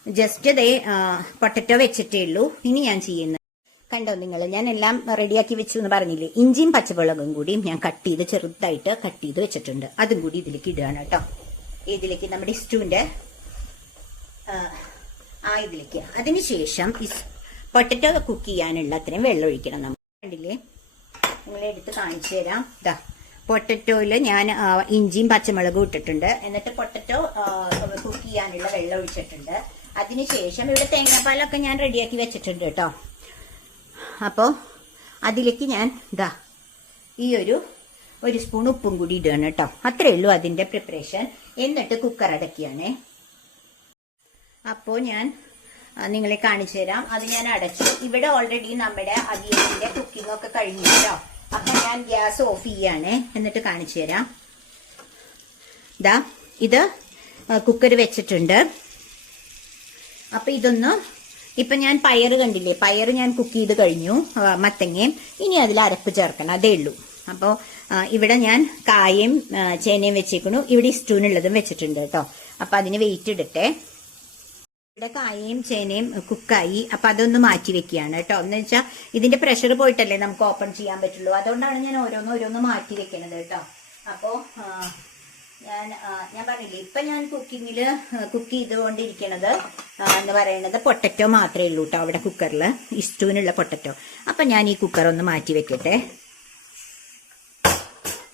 ജസ്റ്റ് പൊട്ടറ്റോ വെച്ചിട്ടേ ഉള്ളൂ. ഇനി ഞാൻ ചെയ്യുന്നത് കണ്ടോ നിങ്ങൾ, ഞാൻ എല്ലാം റെഡിയാക്കി വെച്ചു എന്ന് പറഞ്ഞില്ലേ. ഇഞ്ചിയും പച്ചമുളകും കൂടിയും ഞാൻ കട്ട് ചെയ്ത് ചെറുതായിട്ട് കട്ട് ചെയ്ത് വെച്ചിട്ടുണ്ട്. അതും കൂടി ഇതിലേക്ക് ഇടുകയാണ് കേട്ടോ. ഇതിലേക്ക് നമ്മുടെ സ്റ്റൂവിന്റെ ഇതിലേക്ക്. അതിനുശേഷം പൊട്ടറ്റോ കുക്ക് ചെയ്യാനുള്ള അത്രയും വെള്ളം ഒഴിക്കണം നമ്മൾ. കണ്ടില്ലേ, നിങ്ങളെ എടുത്ത് കാണിച്ചു തരാം. പൊട്ടറ്റോയില് ഞാൻ ഇഞ്ചിയും പച്ചമുളകും ഇട്ടിട്ടുണ്ട്. എന്നിട്ട് പൊട്ടറ്റോ കുക്ക് ചെയ്യാനുള്ള വെള്ളം ഒഴിച്ചിട്ടുണ്ട്. അതിനുശേഷം ഇവിടെ തേങ്ങാപ്പാലൊക്കെ ഞാൻ റെഡിയാക്കി വെച്ചിട്ടുണ്ട് കേട്ടോ. അപ്പോൾ അതിലേക്ക് ഞാൻ ഈ ഒരു സ്പൂൺ ഉപ്പും കൂടി ഇടുകയാണ് കേട്ടോ. അത്രേ ഉള്ളൂ അതിന്റെ പ്രിപ്പറേഷൻ. എന്നിട്ട് കുക്കർ അടയ്ക്കുകയാണേ. അപ്പോൾ ഞാൻ നിങ്ങളെ കാണിച്ചു തരാം. അത് ഞാൻ അടച്ചു. ഇവിടെ ഓൾറെഡി നമ്മുടെ അവിയലിന്റെ കുക്കിംഗ് ഒക്കെ കഴിഞ്ഞു കേട്ടോ. അപ്പൊ ഞാൻ ഗ്യാസ് ഓഫ് ചെയ്യാണ്. എന്നിട്ട് കാണിച്ചു തരാം. ഇത് കുക്കർ വെച്ചിട്ടുണ്ട്. അപ്പൊ ഇപ്പൊ ഞാൻ പയറ് കണ്ടില്ലേ, പയറ് ഞാൻ കുക്ക് ചെയ്ത് കഴിഞ്ഞു, മത്തങ്ങയും. ഇനി അതിൽ അരപ്പ് ചേർക്കണം, അതേ ഉള്ളൂ. അപ്പോൾ ഇവിടെ ഞാൻ കായയും ചേനയും വെച്ചേക്കണു. ഇവിടെ സ്റ്റൂനുള്ളതും വെച്ചിട്ടുണ്ട് കേട്ടോ. അപ്പൊ അതിന് വെയിറ്റ് ഇടട്ടെ. ഇവിടെ കായയും ചേനയും കുക്കായി. അപ്പൊ അതൊന്ന് മാറ്റി വെക്കുകയാണ് കേട്ടോ. എന്ന് വെച്ചാൽ ഇതിന്റെ പ്രഷർ പോയിട്ടല്ലേ നമുക്ക് ഓപ്പൺ ചെയ്യാൻ പറ്റുള്ളൂ. അതുകൊണ്ടാണ് ഞാൻ ഓരോന്ന് മാറ്റി വെക്കണത് കേട്ടോ. അപ്പോ ഞാൻ പറഞ്ഞില്ലേ, ഇപ്പൊ ഞാൻ കുക്ക് ചെയ്തുകൊണ്ടിരിക്കണത് എന്ന് പറയുന്നത് പൊട്ടറ്റോ മാത്രമേ ഉള്ളൂ കേട്ടോ അവിടെ കുക്കറിൽ, ഇസ്റ്റൂനുള്ള പൊട്ടറ്റോ. അപ്പൊ ഞാൻ ഈ കുക്കർ ഒന്ന് മാറ്റി വെക്കട്ടെ.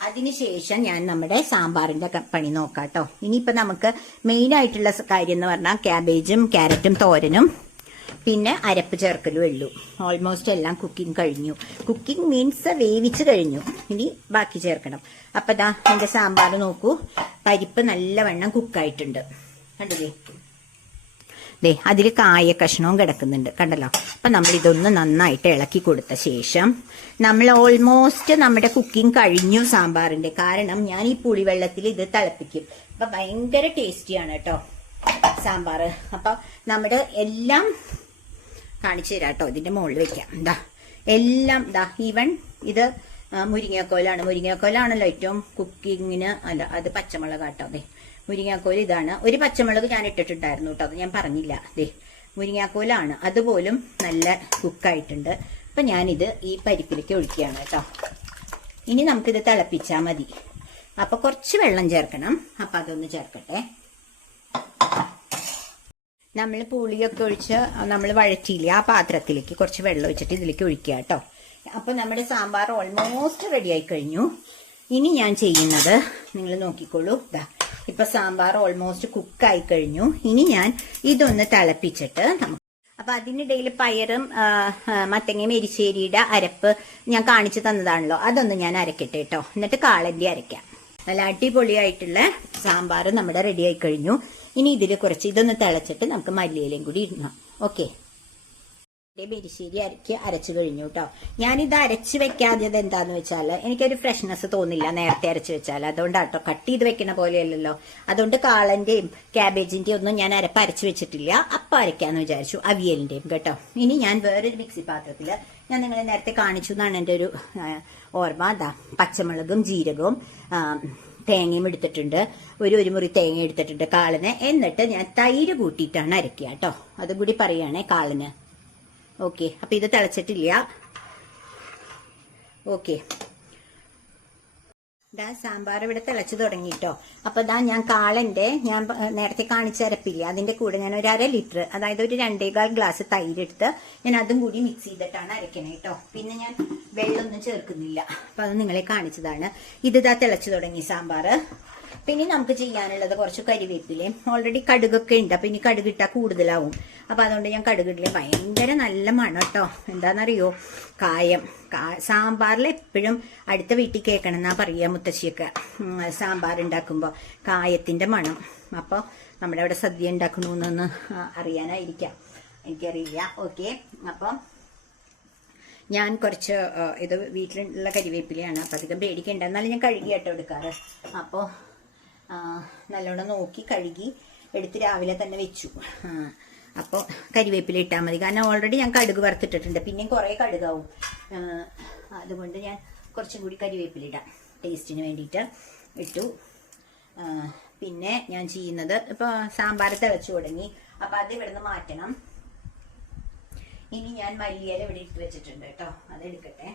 അതിനുശേഷം ഞാൻ നമ്മുടെ സാമ്പാറിന്റെ പണി നോക്കാം കേട്ടോ. ഇനിയിപ്പോ നമുക്ക് മെയിൻ ആയിട്ടുള്ള കാര്യം എന്ന് പറഞ്ഞാൽ ക്യാബേജും ക്യാരറ്റും തോരനും പിന്നെ അരപ്പ് ചേർക്കലും ഉള്ളൂ. ഓൾമോസ്റ്റ് എല്ലാം കുക്കിംഗ് കഴിഞ്ഞു. കുക്കിംഗ് മീൻസ് വേവിച്ച് കഴിഞ്ഞു. ഇനി ബാക്കി ചേർക്കണം. അപ്പൊ എന്റെ സാമ്പാർ നോക്കൂ, പരിപ്പ് നല്ലവണ്ണം കുക്കായിട്ടുണ്ട്. കണ്ടില്ലേ, അതിൽ കായ കഷ്ണവും കിടക്കുന്നുണ്ട്, കണ്ടല്ലോ. അപ്പൊ നമ്മൾ ഇതൊന്ന് നന്നായിട്ട് ഇളക്കി കൊടുത്ത ശേഷം നമ്മൾ ഓൾമോസ്റ്റ് നമ്മുടെ കുക്കിംഗ് കഴിഞ്ഞു സാമ്പാറിന്റെ. കാരണം ഞാൻ ഈ പുളിവെള്ളത്തിൽ ഇത് തിളപ്പിക്കും. അപ്പൊ ഭയങ്കര ടേസ്റ്റിയാണ് കേട്ടോ സാമ്പാർ. അപ്പൊ നമ്മുടെ എല്ലാം കാണിച്ചു തരാം കേട്ടോ. ഇതിന്റെ മുകളിൽ വെക്കാം. എല്ലാം ഈവൻ ഇത് മുരിങ്ങാക്കോലാണ്. മുരിങ്ങാക്കോലാണല്ലോ ഏറ്റവും കുക്കിങ്ങിന്. അല്ല, അത് പച്ചമുളകാട്ടോ. മുരിങ്ങാക്കോൽ ഇതാണ്. ഒരു പച്ചമുളക് ഞാൻ ഇട്ടിട്ടുണ്ടായിരുന്നു കേട്ടോ, അത് ഞാൻ പറഞ്ഞില്ല. മുരിങ്ങാക്കോലാണ്. അതുപോലും നല്ല കുക്കായിട്ടുണ്ട്. അപ്പൊ ഞാനിത് ഈ പരിപ്പിലേക്ക് ഒഴിക്കുകയാണ് കേട്ടോ. ഇനി നമുക്കിത് തിളപ്പിച്ചാൽ മതി. അപ്പൊ കുറച്ച് വെള്ളം ചേർക്കണം. അപ്പൊ അതൊന്ന് ചേർക്കട്ടെ. നമ്മൾ പുളിയൊക്കെ ഒഴിച്ച് നമ്മൾ വഴറ്റിയില്ല, ആ പാത്രത്തിലേക്ക് കുറച്ച് വെള്ളം ഒഴിച്ചിട്ട് ഇതിലേക്ക് ഒഴിക്കുക കേട്ടോ. അപ്പൊ നമ്മുടെ സാമ്പാർ ഓൾമോസ്റ്റ് റെഡി ആയി കഴിഞ്ഞു. ഇനി ഞാൻ ചെയ്യുന്നത് നിങ്ങൾ നോക്കിക്കോളൂ. ഇപ്പൊ സാമ്പാർ ഓൾമോസ്റ്റ് കുക്കായി കഴിഞ്ഞു. ഇനി ഞാൻ ഇതൊന്ന് തിളപ്പിച്ചിട്ട് അപ്പൊ അതിനിടയിൽ പയറും മത്തങ്ങയും എരിശ്ശേരിയുടെ അരപ്പ് ഞാൻ കാണിച്ചു തന്നതാണല്ലോ, അതൊന്ന് ഞാൻ അരക്കട്ടെ കേട്ടോ. എന്നിട്ട് കാളന്റെ അരയ്ക്കാം. നല്ല അടിപൊളിയായിട്ടുള്ള സാമ്പാർ നമ്മുടെ റെഡി ആയി കഴിഞ്ഞു. ഇനി ഇതിൽ കുറച്ച് ഇതൊന്ന് തിളച്ചിട്ട് നമുക്ക് മല്ലിയിലയും കൂടി ഇടണം. ഓക്കെ, എരിശ്ശേരി അരച്ചു കഴിഞ്ഞു കേട്ടോ. ഞാനിത് അരച്ച് വെക്കാത്തത് എന്താന്ന് വെച്ചാല് എനിക്കൊരു ഫ്രഷ്നെസ് തോന്നില്ല നേരത്തെ അരച്ച് വെച്ചാൽ. അതുകൊണ്ടാട്ടോ, കട്ട് ചെയ്ത് വെക്കണ പോലെയല്ലല്ലോ. അതുകൊണ്ട് കാളന്റെയും ക്യാബേജിന്റെയും ഒന്നും ഞാൻ അരച്ച് വെച്ചിട്ടില്ല. അപ്പം അരയ്ക്കാന്ന് വിചാരിച്ചു, അവിയലിന്റെയും കേട്ടോ. ഇനി ഞാൻ വേറൊരു മിക്സി പാത്രത്തില് ഞാൻ നിങ്ങളെ നേരത്തെ കാണിച്ചു എന്നാണ് എൻ്റെ ഒരു ഓർമ്മ. അതാ പച്ചമുളകും ജീരകവും തേങ്ങയും എടുത്തിട്ടുണ്ട്. ഒരു മുറി തേങ്ങ എടുത്തിട്ടുണ്ട് കാളന്. എന്നിട്ട് ഞാൻ തൈര് കൂട്ടിയിട്ടാണ് അരയ്ക്കുക കേട്ടോ. അതും കൂടി പറയുകയാണേ കാളന്. ഓക്കെ, അപ്പൊ ഇത് തിളച്ചിട്ടില്ല. ഓക്കെ, സാമ്പാർ ഇവിടെ തിളച്ചു തുടങ്ങിട്ടോ. അപ്പൊ ഞാൻ കാളന്റെ ഞാൻ നേരത്തെ കാണിച്ച അരപ്പില്ല, അതിന്റെ കൂടെ ഞാൻ ഒരു 1/2 ലിറ്റർ, അതായത് ഒരു 2.25 ഗ്ലാസ് തൈര് എടുത്ത് ഞാൻ അതും കൂടി മിക്സ് ചെയ്തിട്ടാണ് അരക്കണേ കേട്ടോ. പിന്നെ ഞാൻ വെള്ളമൊന്നും ചേർക്കുന്നില്ല. അപ്പൊ അത് നിങ്ങളെ കാണിച്ചതാണ്. ഇത് തിളച്ചു തുടങ്ങി സാമ്പാർ. പിന്നെ നമുക്ക് ചെയ്യാനുള്ളത് കുറച്ച് കരിവേപ്പിലയും. ഓൾറെഡി കടുകൊക്കെ ഉണ്ട്, അപ്പൊ ഇനി കടുകിട്ടാൽ കൂടുതലാവും. അപ്പൊ അതുകൊണ്ട് ഞാൻ കടുകിട്ടില്ല. ഭയങ്കര നല്ല മണം കേട്ടോ. എന്താണെന്നറിയോ, കായം. സാമ്പാറിൽ എപ്പോഴും അടുത്ത വീട്ടിൽ കേൾക്കണം എന്നാ പറയാ മുത്തശ്ശിയൊക്കെ, സാമ്പാർ ഉണ്ടാക്കുമ്പോൾ കായത്തിന്റെ മണം. അപ്പോൾ നമ്മുടെ അവിടെ സദ്യ ഉണ്ടാക്കണമെന്നൊന്ന് അറിയാനായിരിക്കാം, എനിക്കറിയില്ല. ഓക്കെ, അപ്പം ഞാൻ കുറച്ച് ഇത് വീട്ടിലുള്ള കരിവേപ്പിലയാണ്. അപ്പം അധികം പേടിക്കണ്ട, എന്നാലും ഞാൻ കഴുകി കേട്ടോ എടുക്കാറ്. അപ്പോൾ നല്ലോണം നോക്കി കഴുകി എടുത്ത് രാവിലെ തന്നെ വെച്ചു. അപ്പോൾ കരിവേപ്പില ഇട്ടാൽ മതി, കാരണം ഓൾറെഡി ഞാൻ കടുക് വറുത്തിട്ടിട്ടുണ്ട്. പിന്നെയും കുറേ കടുകാവും. അതുകൊണ്ട് ഞാൻ കുറച്ചും കൂടി കരിവേപ്പില ഇടാം, ടേസ്റ്റിന് വേണ്ടിയിട്ട് ഇട്ടു. പിന്നെ ഞാൻ ചെയ്യുന്നത്, ഇപ്പോൾ സാമ്പാർ തിളച്ചു തുടങ്ങി. അപ്പം അത് ഇവിടുന്ന് മാറ്റണം. ഇനി ഞാൻ മല്ലിയില ഇവിടെ ഇട്ട് വെച്ചിട്ടുണ്ട് കേട്ടോ, അതെടുക്കട്ടെ.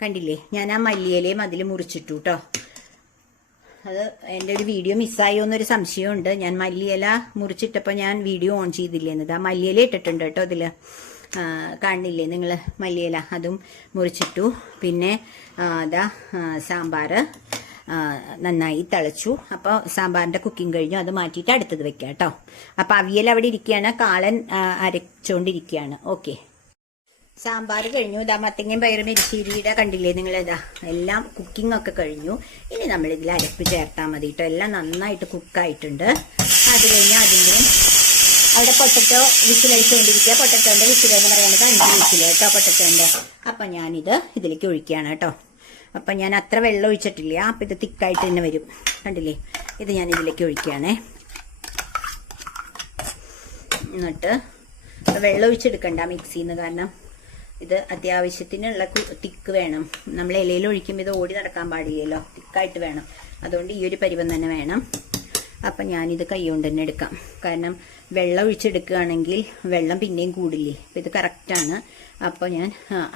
കണ്ടില്ലേ, ഞാൻ ആ മല്ലിയിലയും അതിൽ മുറിച്ചിട്ടു കേട്ടോ. അത് എൻ്റെ ഒരു വീഡിയോ മിസ്സായോ എന്നൊരു സംശയമുണ്ട്. ഞാൻ മല്ലിയില മുറിച്ചിട്ടപ്പോൾ ഞാൻ വീഡിയോ ഓൺ ചെയ്തില്ലേന്നത്. ആ മല്ലിയില ഇട്ടിട്ടുണ്ട് കേട്ടോ ഇതിൽ, കാണില്ലേ നിങ്ങൾ മല്ലിയില, അതും മുറിച്ചിട്ടു. പിന്നെ അതാ സാമ്പാർ നന്നായി തിളച്ചു. അപ്പോൾ സാമ്പാറിൻ്റെ കുക്കിംഗ് കഴിഞ്ഞു. അത് മാറ്റിയിട്ട് അടുത്തത് വെക്കാം കേട്ടോ. അപ്പോൾ അവിയൽ അവിടെ ഇരിക്കുകയാണ്, കാളൻ അരച്ചുകൊണ്ടിരിക്കുകയാണ്. ഓക്കെ, സാമ്പാർ കഴിഞ്ഞു. ഇതാ മത്തങ്ങയും പയറും എരിശ്ശേരിയുടെ കണ്ടില്ലേ നിങ്ങൾ, ഇതാ എല്ലാം കുക്കിംഗ് ഒക്കെ കഴിഞ്ഞു. ഇനി നമ്മൾ ഇതിൽ അരപ്പ് ചേർത്താൽ മതി കേട്ടോ. എല്ലാം നന്നായിട്ട് കുക്കായിട്ടുണ്ട്. അത് കഴിഞ്ഞാൽ അതിൻ്റെ അവിടെ പൊട്ടറ്റോ വിസിലടിച്ചുകൊണ്ടിരിക്കുക. പൊട്ടറ്റോന്റെ വിസിലെന്ന് പറയുന്നത് 5 വിസിൽ കേട്ടോ പൊട്ടറ്റോന്റെ. അപ്പം ഞാനിത് ഇതിലേക്ക് ഒഴിക്കുകയാണ് കേട്ടോ. അപ്പം ഞാൻ അത്ര വെള്ളം ഒഴിച്ചിട്ടില്ല, അപ്പം ഇത് തിക്കായിട്ട് തന്നെ വരും. കണ്ടില്ലേ, ഇത് ഞാൻ ഇതിലേക്ക് ഒഴിക്കുകയാണേ. എന്നിട്ട് വെള്ളം ഒഴിച്ചെടുക്കണ്ട മിക്സിന്ന്, കാരണം ഇത് അത്യാവശ്യത്തിനുള്ള തിക്ക് വേണം. നമ്മൾ ഇലയിൽ ഒഴിക്കുമ്പോൾ ഇത് ഓടി നടക്കാൻ പാടില്ലല്ലോ, തിക്കായിട്ട് വേണം. അതുകൊണ്ട് ഈ ഒരു പരുവം തന്നെ വേണം. അപ്പം ഞാനിത് കൈ കൊണ്ട് തന്നെ എടുക്കാം, കാരണം വെള്ളം ഒഴിച്ചെടുക്കുകയാണെങ്കിൽ വെള്ളം പിന്നെയും കൂടില്ലേ. അപ്പം ഇത് കറക്റ്റാണ്. അപ്പോൾ ഞാൻ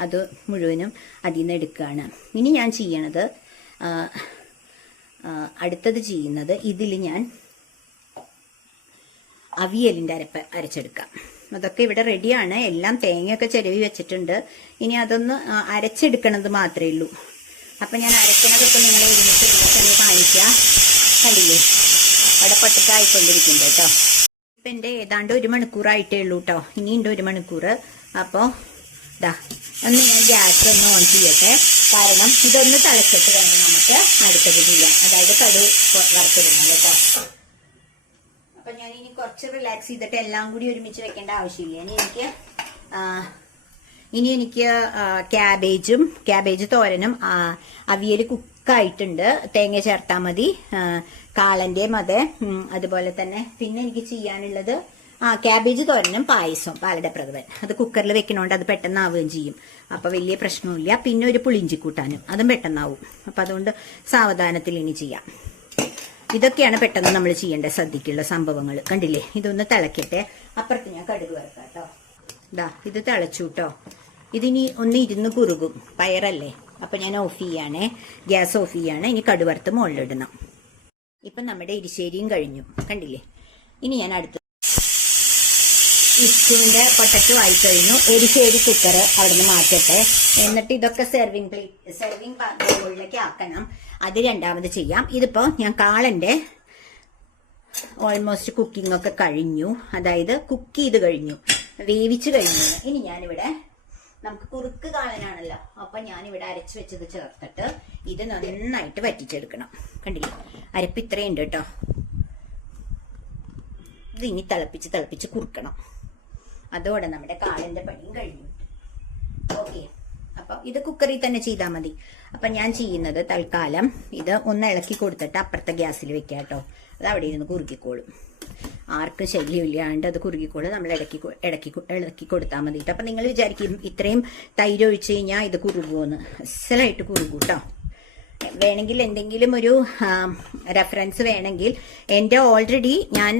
അത് മുഴുവനും അതിൽ നിന്ന് എടുക്കുകയാണ്. ഇനി ഞാൻ ചെയ്യണത്, അടുത്തത് ചെയ്യുന്നത്, ഇതിൽ ഞാൻ അവിയലിൻ്റെ അരച്ചെടുക്കാം. അതൊക്കെ ഇവിടെ റെഡിയാണ്. എല്ലാം തേങ്ങയൊക്കെ ചിരവി വെച്ചിട്ടുണ്ട്. ഇനി അതൊന്ന് അരച്ചെടുക്കണത് മാത്രമേ ഉള്ളൂ. അപ്പം ഞാൻ അരക്കണതൊക്കെ നിങ്ങളെ ഒരുമിച്ച് തന്നെ കാണിക്കാം. കണ്ടില്ലേ, അവിടെ പൊട്ടത്തായിക്കൊണ്ടിരിക്കുന്നുണ്ട് കേട്ടോ. ഇപ്പം എൻ്റെ ഏതാണ്ട് 1 മണിക്കൂറായിട്ടേ ഉള്ളൂ കേട്ടോ. ഇനിയുണ്ട് 1 മണിക്കൂർ. അപ്പോൾ ഇതാ ഒന്ന് ഞാൻ ഗ്യാസ് ഒന്ന് ഓൺ ചെയ്യട്ടെ, കാരണം ഇതൊന്ന് തിളച്ചിട്ട് വേണം നമുക്ക് അടുത്തത് ചെയ്യാം. അതായത് കടുക് വറുത്തിടണം കേട്ടോ. അപ്പൊ ഞാൻ ഇനി കുറച്ച് റിലാക്സ് ചെയ്തിട്ട് എല്ലാം കൂടി ഒരുമിച്ച് വെക്കേണ്ട ആവശ്യമില്ല. ഇനി എനിക്ക് ക്യാബേജ് തോരനും അവിയൽ കുക്കായിട്ടുണ്ട്. തേങ്ങ ചേർത്താൽ മതി. കാളന്റെയും അതെ, അതുപോലെ തന്നെ പിന്നെ എനിക്ക് ചെയ്യാനുള്ളത് ക്യാബേജ് തോരനും പായസവും, പാലട പ്രഥമൻ. അത് കുക്കറിൽ വെക്കണോണ്ട് അത് പെട്ടെന്നാവുകയും ചെയ്യും. അപ്പൊ വലിയ പ്രശ്നമില്ല. പിന്നെ ഒരു പുളിഞ്ചി കൂട്ടാനും, അതും പെട്ടെന്നാവും. അപ്പൊ അതുകൊണ്ട് സാവധാനത്തിൽ ഇനി ചെയ്യാം. ഇതൊക്കെയാണ് പെട്ടെന്ന് നമ്മൾ ചെയ്യേണ്ട സദ്യക്കുള്ള സംഭവങ്ങൾ. കണ്ടില്ലേ, ഇതൊന്ന് തിളക്കട്ടെ. അപ്പുറത്ത് ഞാൻ കടുക് വറുക്കാം കേട്ടോ. ഇതാ ഇത് തിളച്ചു കേട്ടോ. ഇതിനി ഒന്ന് ഇരുന്ന് കുറുകും, പയറല്ലേ. അപ്പൊ ഞാൻ ഓഫ് ചെയ്യാണ്, ഗ്യാസ് ഓഫ് ചെയ്യാണ്. ഇനി കടുക് വറുത്ത് മുകളിലിടണം. ഇപ്പൊ നമ്മുടെ എരിശ്ശേരിയും കഴിഞ്ഞു, കണ്ടില്ലേ. ഇനി ഞാൻ ഇഷ്ടുവിന്റെ പൊട്ടറ്റോ ആയി കഴിഞ്ഞു. എരിശ്ശേരി കുക്കർ അവിടെ നിന്ന് മാറ്റട്ടെ. എന്നിട്ട് ഇതൊക്കെ സെർവിങ് ബൗളിലേക്ക് ആക്കണം. അത് രണ്ടാമത് ചെയ്യാം. ഇതിപ്പോ ഞാൻ കാളന്റെ ഓൾമോസ്റ്റ് കുക്കിംഗ് ഒക്കെ കഴിഞ്ഞു, അതായത് കുക്ക് ചെയ്ത് കഴിഞ്ഞു, വേവിച്ച് കഴിഞ്ഞു. ഇനി ഞാനിവിടെ നമുക്ക് കുറുക്ക് കാളനാണല്ലോ, അപ്പൊ ഞാനിവിടെ അരച്ചു വെച്ചത് ചേർത്തിട്ട് ഇത് നന്നായിട്ട് വറ്റിച്ചെടുക്കണം. കണ്ടില്ലേ, അരപ്പ് ഇത്രയുണ്ട് കേട്ടോ. ഇത് ഇനി തിളപ്പിച്ച് കുറുക്കണം. അതോടെ നമ്മുടെ കാളന്റെ പണിയും കഴിഞ്ഞു. ഓക്കെ, അപ്പൊ ഇത് കുക്കറിൽ തന്നെ ചെയ്താൽ മതി. അപ്പൊ ഞാൻ ചെയ്യുന്നത് തൽക്കാലം ഇത് ഒന്ന് ഇളക്കി കൊടുത്തിട്ട് അപ്പുറത്തെ ഗ്യാസിൽ വെക്കാം കേട്ടോ. അത് അവിടെ ഇരുന്ന് കുറുക്കിക്കോളും, ആർക്കും ശല്യമില്ലാണ്ട് അത് കുറുകിക്കോളും. നമ്മൾ ഇളക്കി കൊടുത്താൽ മതി. അപ്പൊ നിങ്ങൾ വിചാരിക്കും ഇത്രയും തൈര് ഒഴിച്ചു കഴിഞ്ഞാൽ ഇത് കുറുകുമെന്ന്. അസലായിട്ട് കുറുകും കേട്ടോ. വേണമെങ്കിൽ എന്തെങ്കിലും ഒരു റെഫറൻസ് വേണമെങ്കിൽ എൻ്റെ ഓൾറെഡി ഞാൻ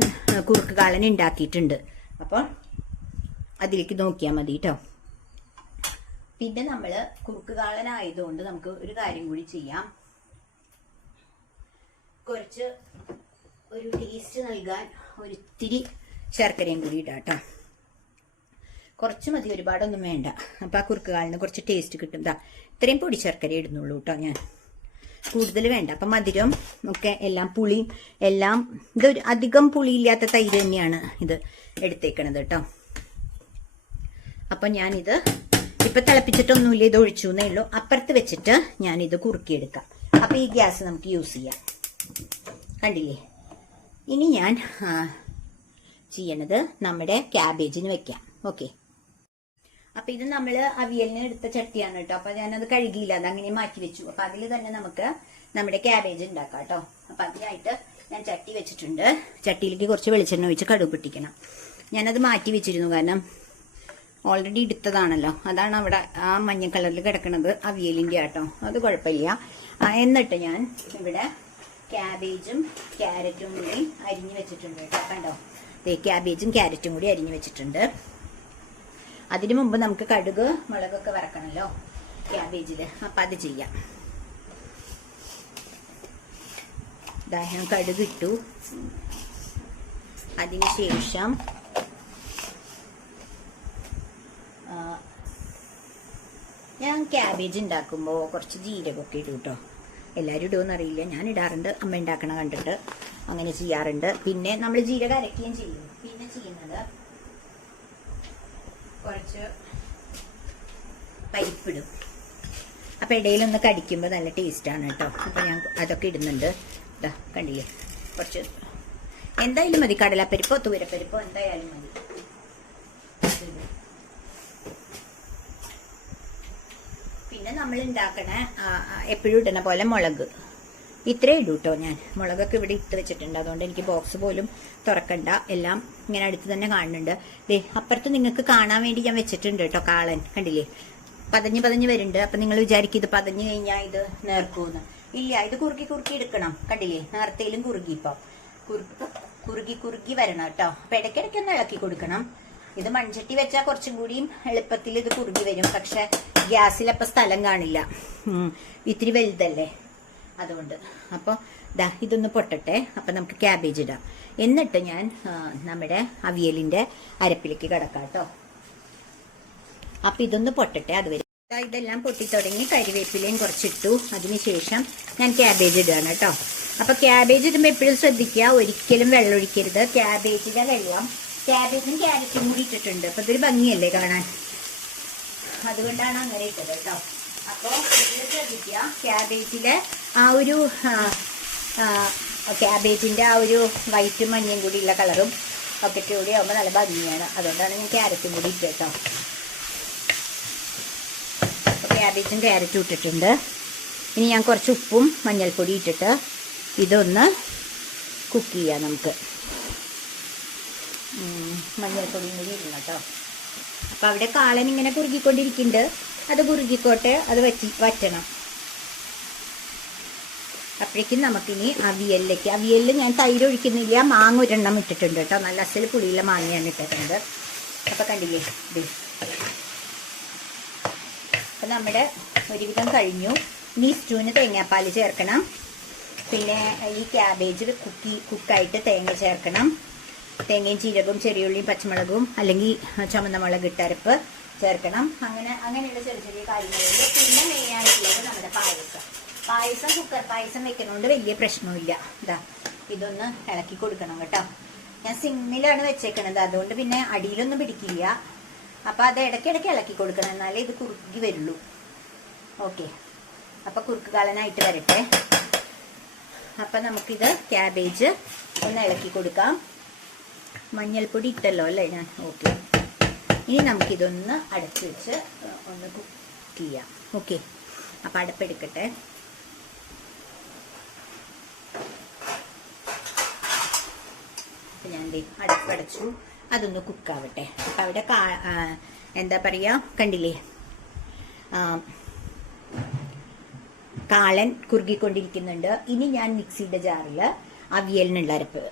കുറുക്ക് കാളൻ ഉണ്ടാക്കിയിട്ടുണ്ട്, അപ്പോൾ അതിലേക്ക് നോക്കിയാൽ മതി കേട്ടോ. പിന്നെ നമ്മൾ കുറുക്ക് കാളനായതുകൊണ്ട് നമുക്ക് ഒരു കാര്യം കൂടി ചെയ്യാം. കുറച്ച് ഒരു ടേസ്റ്റ് നൽകാൻ ഒരിത്തിരി ശർക്കരയും കൂടി ഇടാം കേട്ടോ. കുറച്ച് മതി, ഒരുപാടൊന്നും വേണ്ട. അപ്പം ആ കുറുക്ക് കാളിന് കുറച്ച് ടേസ്റ്റ് കിട്ടും. ഇത്രയും പൊടി ശർക്കര ഇടുന്നുള്ളൂ കേട്ടോ ഞാൻ, കൂടുതൽ വേണ്ട. അപ്പം മധുരം ഒക്കെ എല്ലാം പുളിയും എല്ലാം ഇതൊരു അധികം പുളിയില്ലാത്ത തൈര് തന്നെയാണ് ഇത് എടുത്തേക്കണത് കേട്ടോ. അപ്പം ഞാനിത് ഇപ്പം തിളപ്പിച്ചിട്ടൊന്നുമില്ല, ഇത് ഒഴിച്ചു എന്നേ ഉള്ളൂ. അപ്പുറത്ത് വെച്ചിട്ട് ഞാനിത് കുറുക്കിയെടുക്കാം. അപ്പം ഈ ഗ്യാസ് നമുക്ക് യൂസ് ചെയ്യാം. കണ്ടില്ലേ, ഇനി ഞാൻ ചെയ്യണത് നമ്മുടെ ക്യാബേജിന് വെക്കാം. ഓക്കെ, അപ്പൊ ഇത് നമ്മൾ അവിയലിന് എടുത്ത ചട്ടിയാണ് കേട്ടോ. അപ്പൊ ഞാനത് കഴുകിയില്ല, അത് അങ്ങനെ മാറ്റി വെച്ചു. അപ്പൊ അതിൽ തന്നെ നമുക്ക് നമ്മുടെ ക്യാബേജ് ഉണ്ടാക്കാം കേട്ടോ. അപ്പൊ അതിനായിട്ട് ഞാൻ ചട്ടി വെച്ചിട്ടുണ്ട്. ചട്ടിയിലേക്ക് കുറച്ച് വെളിച്ചെണ്ണ ഒഴിച്ച് കടുക് പൊട്ടിക്കണം. ഞാനത് മാറ്റി വെച്ചിരുന്നു, കാരണം ഓൾറെഡി എടുത്തതാണല്ലോ. അതാണ് അവിടെ ആ മഞ്ഞ കളറിൽ കിടക്കുന്നത്, അവിയലിന്റെ ആട്ടോ. അത് കുഴപ്പമില്ല. എന്നിട്ട് ഞാൻ ഇവിടെ ക്യാബേജും ക്യാരറ്റും കൂടി അരിഞ്ഞു വെച്ചിട്ടുണ്ട് കേട്ടോ. കണ്ടോ, ക്യാബേജും ക്യാരറ്റും കൂടി അരിഞ്ഞു വെച്ചിട്ടുണ്ട്. അതിനു മുമ്പ് നമുക്ക് കടുക് മുളകൊക്കെ വറക്കണല്ലോ ക്യാബേജില്. അപ്പൊ അത് ചെയ്യാം. ഞാൻ കടുക് ഇട്ടു. അതിനുശേഷം ഞാൻ ക്യാബേജ് ഉണ്ടാക്കുമ്പോൾ കുറച്ച് ജീരകമൊക്കെ ഇടും കേട്ടോ. എല്ലാവരും ഇടുമെന്ന് അറിയില്ല, ഞാൻ ഇടാറുണ്ട്. അമ്മ ഉണ്ടാക്കണ കണ്ടിട്ട് അങ്ങനെ ചെയ്യാറുണ്ട്. പിന്നെ നമ്മൾ ജീരകം അരക്കുകയും ചെയ്യും. പിന്നെ ചെയ്യുന്നത് കുറച്ച് പരിപ്പിടും. അപ്പം ഇടയിലൊന്ന് കടിക്കുമ്പോൾ നല്ല ടേസ്റ്റാണ് കേട്ടോ. അപ്പം ഞാൻ അതൊക്കെ ഇടുന്നുണ്ട്. ഇതാ കണ്ടില്ലേ, കുറച്ച് എന്തായാലും മതി, കടലപ്പരിപ്പോ തുവരപ്പരിപ്പോ എന്തായാലും മതി. പിന്നെ നമ്മൾ ഉണ്ടാക്കണ എപ്പോഴും ഇടുന്ന പോലെ മുളക് ഇത്രേ ഇടൂ കേട്ടോ. ഞാൻ മുളകൊക്കെ ഇവിടെ ഇട്ട് വെച്ചിട്ടുണ്ട്, അതുകൊണ്ട് എനിക്ക് ബോക്സ് പോലും തുറക്കണ്ട. എല്ലാം ഇങ്ങനെ അടുത്ത് തന്നെ കാണുന്നുണ്ട്. അപ്പുറത്ത് നിങ്ങൾക്ക് കാണാൻ വേണ്ടി ഞാൻ വെച്ചിട്ടുണ്ട് കേട്ടോ കാളൻ. കണ്ടില്ലേ, പതഞ്ഞ് വരുന്നുണ്ട്. അപ്പൊ നിങ്ങൾ വിചാരിക്കും ഇത് പതഞ്ഞു കഴിഞ്ഞാൽ ഇത് നേർക്കൂന്ന്. ഇല്ല, ഇത് കുറുക്കി എടുക്കണം. കണ്ടില്ലേ, നേരത്തേലും കുറുകി. ഇപ്പൊ കുറുകി വരണം കേട്ടോ. അപ്പൊ ഇടയ്ക്കിടയ്ക്ക് ഒന്ന് ഇളക്കി കൊടുക്കണം. ഇത് മൺചട്ടി വെച്ചാൽ കുറച്ചും കൂടിയും എളുപ്പത്തിൽ ഇത് കുറുകി വരും. പക്ഷെ ഗ്യാസിലപ്പോ സ്ഥലം കാണില്ല, ഇത്തിരി വലുതല്ലേ, അതുകൊണ്ട്. അപ്പോൾ ഇതൊന്ന് പൊട്ടട്ടെ. അപ്പം നമുക്ക് ക്യാബേജ് ഇടാം. എന്നിട്ട് ഞാൻ നമ്മുടെ അവിയലിന്റെ അരപ്പിലേക്ക് കിടക്കാം കേട്ടോ. അപ്പം ഇതൊന്ന് പൊട്ടട്ടെ. അതുവരെ ഇതെല്ലാം പൊട്ടി തുടങ്ങി. കരിവേപ്പിലയും കുറച്ചിട്ടു. അതിനുശേഷം ഞാൻ ക്യാബേജ് ഇടുകയാണ് കേട്ടോ. അപ്പം ക്യാബേജ് ഇടുമ്പോൾ എപ്പോഴും ശ്രദ്ധിക്കുക, ഒരിക്കലും വെള്ളം ഒഴിക്കരുത്. ക്യാബേജിന്റെ വെള്ളം ക്യാബേജും ക്യാരറ്റും കൂടി ഇട്ടിട്ടുണ്ട്. അപ്പം ഇതൊരു ഭംഗിയല്ലേ കാണാൻ, അതുകൊണ്ടാണ് അങ്ങനെ ഇട്ടത് കേട്ടോ. അപ്പോൾ ശ്രദ്ധിക്കുക, ക്യാബേജിലെ ആ ഒരു ക്യാബേജിന്റെ ആ ഒരു വൈറ്റും മഞ്ഞയും കൂടിയുള്ള കളറും ഒക്കെ കൂടി ആകുമ്പോൾ നല്ല ഭംഗിയാണ്. അതുകൊണ്ടാണ് ഞാൻ ക്യാരറ്റും കൂടി ഇട്ടത് കേട്ടോ. അപ്പോൾ ക്യാബേജും ക്യാരറ്റും ഇട്ടിട്ടുണ്ട്. ഇനി ഞാൻ കുറച്ച് ഉപ്പും മഞ്ഞൾപ്പൊടി ഇട്ടിട്ട് ഇതൊന്ന് കുക്ക് ചെയ്യാം നമുക്ക്. മഞ്ഞൾപ്പൊടിയും കൂടി ഇടണം കേട്ടോ. അപ്പം അവിടെ കാളൻ ഇങ്ങനെ കുറുകിക്കൊണ്ടിരിക്കുന്നുണ്ട്. അത് കുറുകിക്കോട്ടെ, അത് വറ്റണം. അപ്പോഴേക്കും നമുക്കിനി അവിയലിൽ ഞാൻ തൈര് ഒഴിക്കുന്നില്ല, മാങ്ങ ഒരെണ്ണം ഇട്ടിട്ടുണ്ട് കേട്ടോ. നല്ല അസൽ പുളിയുള്ള മാങ്ങയാണ് ഇട്ടിട്ടുണ്ട്. അപ്പം കണ്ടില്ലേ ഇത്. അപ്പം നമ്മുടെ ഒരുവിധം കഴിഞ്ഞു. ഇനി സ്റ്റൂവിന് തേങ്ങാപ്പാൽ ചേർക്കണം. പിന്നെ ഈ ക്യാബേജ് കുക്കായിട്ട് തേങ്ങ ചേർക്കണം. തേങ്ങയും ജീരകവും ചെറിയുള്ളിയും പച്ചമുളകും അല്ലെങ്കിൽ ചുമന്ന മുളക് ഇട്ടരപ്പ് ചേർക്കണം. അങ്ങനെയുള്ള ചെറിയ ചെറിയ കാര്യങ്ങളുണ്ട്. പിന്നെ മെയിനായിട്ടുള്ളത് നമ്മുടെ പായസം കുക്കർ പായസം വെക്കുന്നതുകൊണ്ട് വലിയ പ്രശ്നമില്ല. ഇതൊന്ന് ഇളക്കി കൊടുക്കണം കേട്ടോ. ഞാൻ സിമ്മിലാണ് വെച്ചേക്കണത്, അതുകൊണ്ട് പിന്നെ അടിയിലൊന്നും പിടിക്കില്ല. അപ്പൊ അത് ഇടയ്ക്കിടയ്ക്ക് ഇളക്കി കൊടുക്കണം, എന്നാലേ ഇത് കുറുക്കി വരുള്ളൂ. ഓക്കെ, അപ്പൊ കുറുക്ക് കാലനായിട്ട് വരട്ടെ. അപ്പൊ നമുക്കിത് ക്യാബേജ് ഒന്ന് ഇളക്കി കൊടുക്കാം. മഞ്ഞൾപ്പൊടി ഇട്ടല്ലോ അല്ലേ ഞാൻ? ഓക്കെ, ഇനി നമുക്കിതൊന്ന് അടച്ചു വെച്ച് ഒന്ന് കുക്ക് ചെയ്യാം. ഓക്കെ, അപ്പൊ അടപ്പെടുക്കട്ടെ. ഞാൻ അടപ്പടച്ചു, അതൊന്ന് കുക്കാവട്ടെ. അപ്പൊ അവിടെ എന്താ പറയാ, കണ്ടില്ലേ, കാളൻ കുറുകിക്കൊണ്ടിരിക്കുന്നുണ്ട്. ഇനി ഞാൻ മിക്സിയുടെ ജാറിൽ അവിയലിനുള്ള അരപ്പ്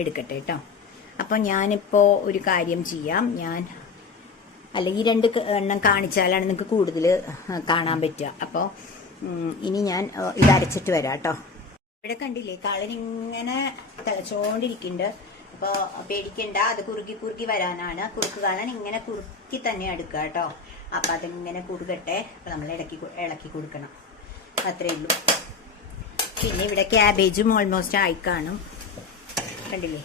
എടുക്കട്ടെ കേട്ടോ. അപ്പൊ ഞാനിപ്പോ ഒരു കാര്യം ചെയ്യാം, അല്ലെങ്കിൽ 2 എണ്ണം കാണിച്ചാലാണ് നിങ്ങൾക്ക് കൂടുതൽ കാണാൻ പറ്റുക. അപ്പോൾ ഇനി ഞാൻ ഇത് അരച്ചിട്ട് വരാം കേട്ടോ. ഇവിടെ കണ്ടില്ലേ, കാളൻ ഇങ്ങനെ തിളച്ചോണ്ടിരിക്കുന്നുണ്ട്. അപ്പോൾ പേടിക്കണ്ട, അത് കുറുക്കി വരാനാണ്. കുറുക്ക് കാളൻ ഇങ്ങനെ കുറുക്കി തന്നെ എടുക്കുക കേട്ടോ. അപ്പം അതിങ്ങനെ കുറുകട്ടെ. അപ്പം നമ്മൾ ഇളക്കി കൊടുക്കണം, അത്രേ ഉള്ളൂ. പിന്നെ ഇവിടെ ക്യാബേജും ഓൾമോസ്റ്റ് ആയി കാണും, കണ്ടില്ലേ,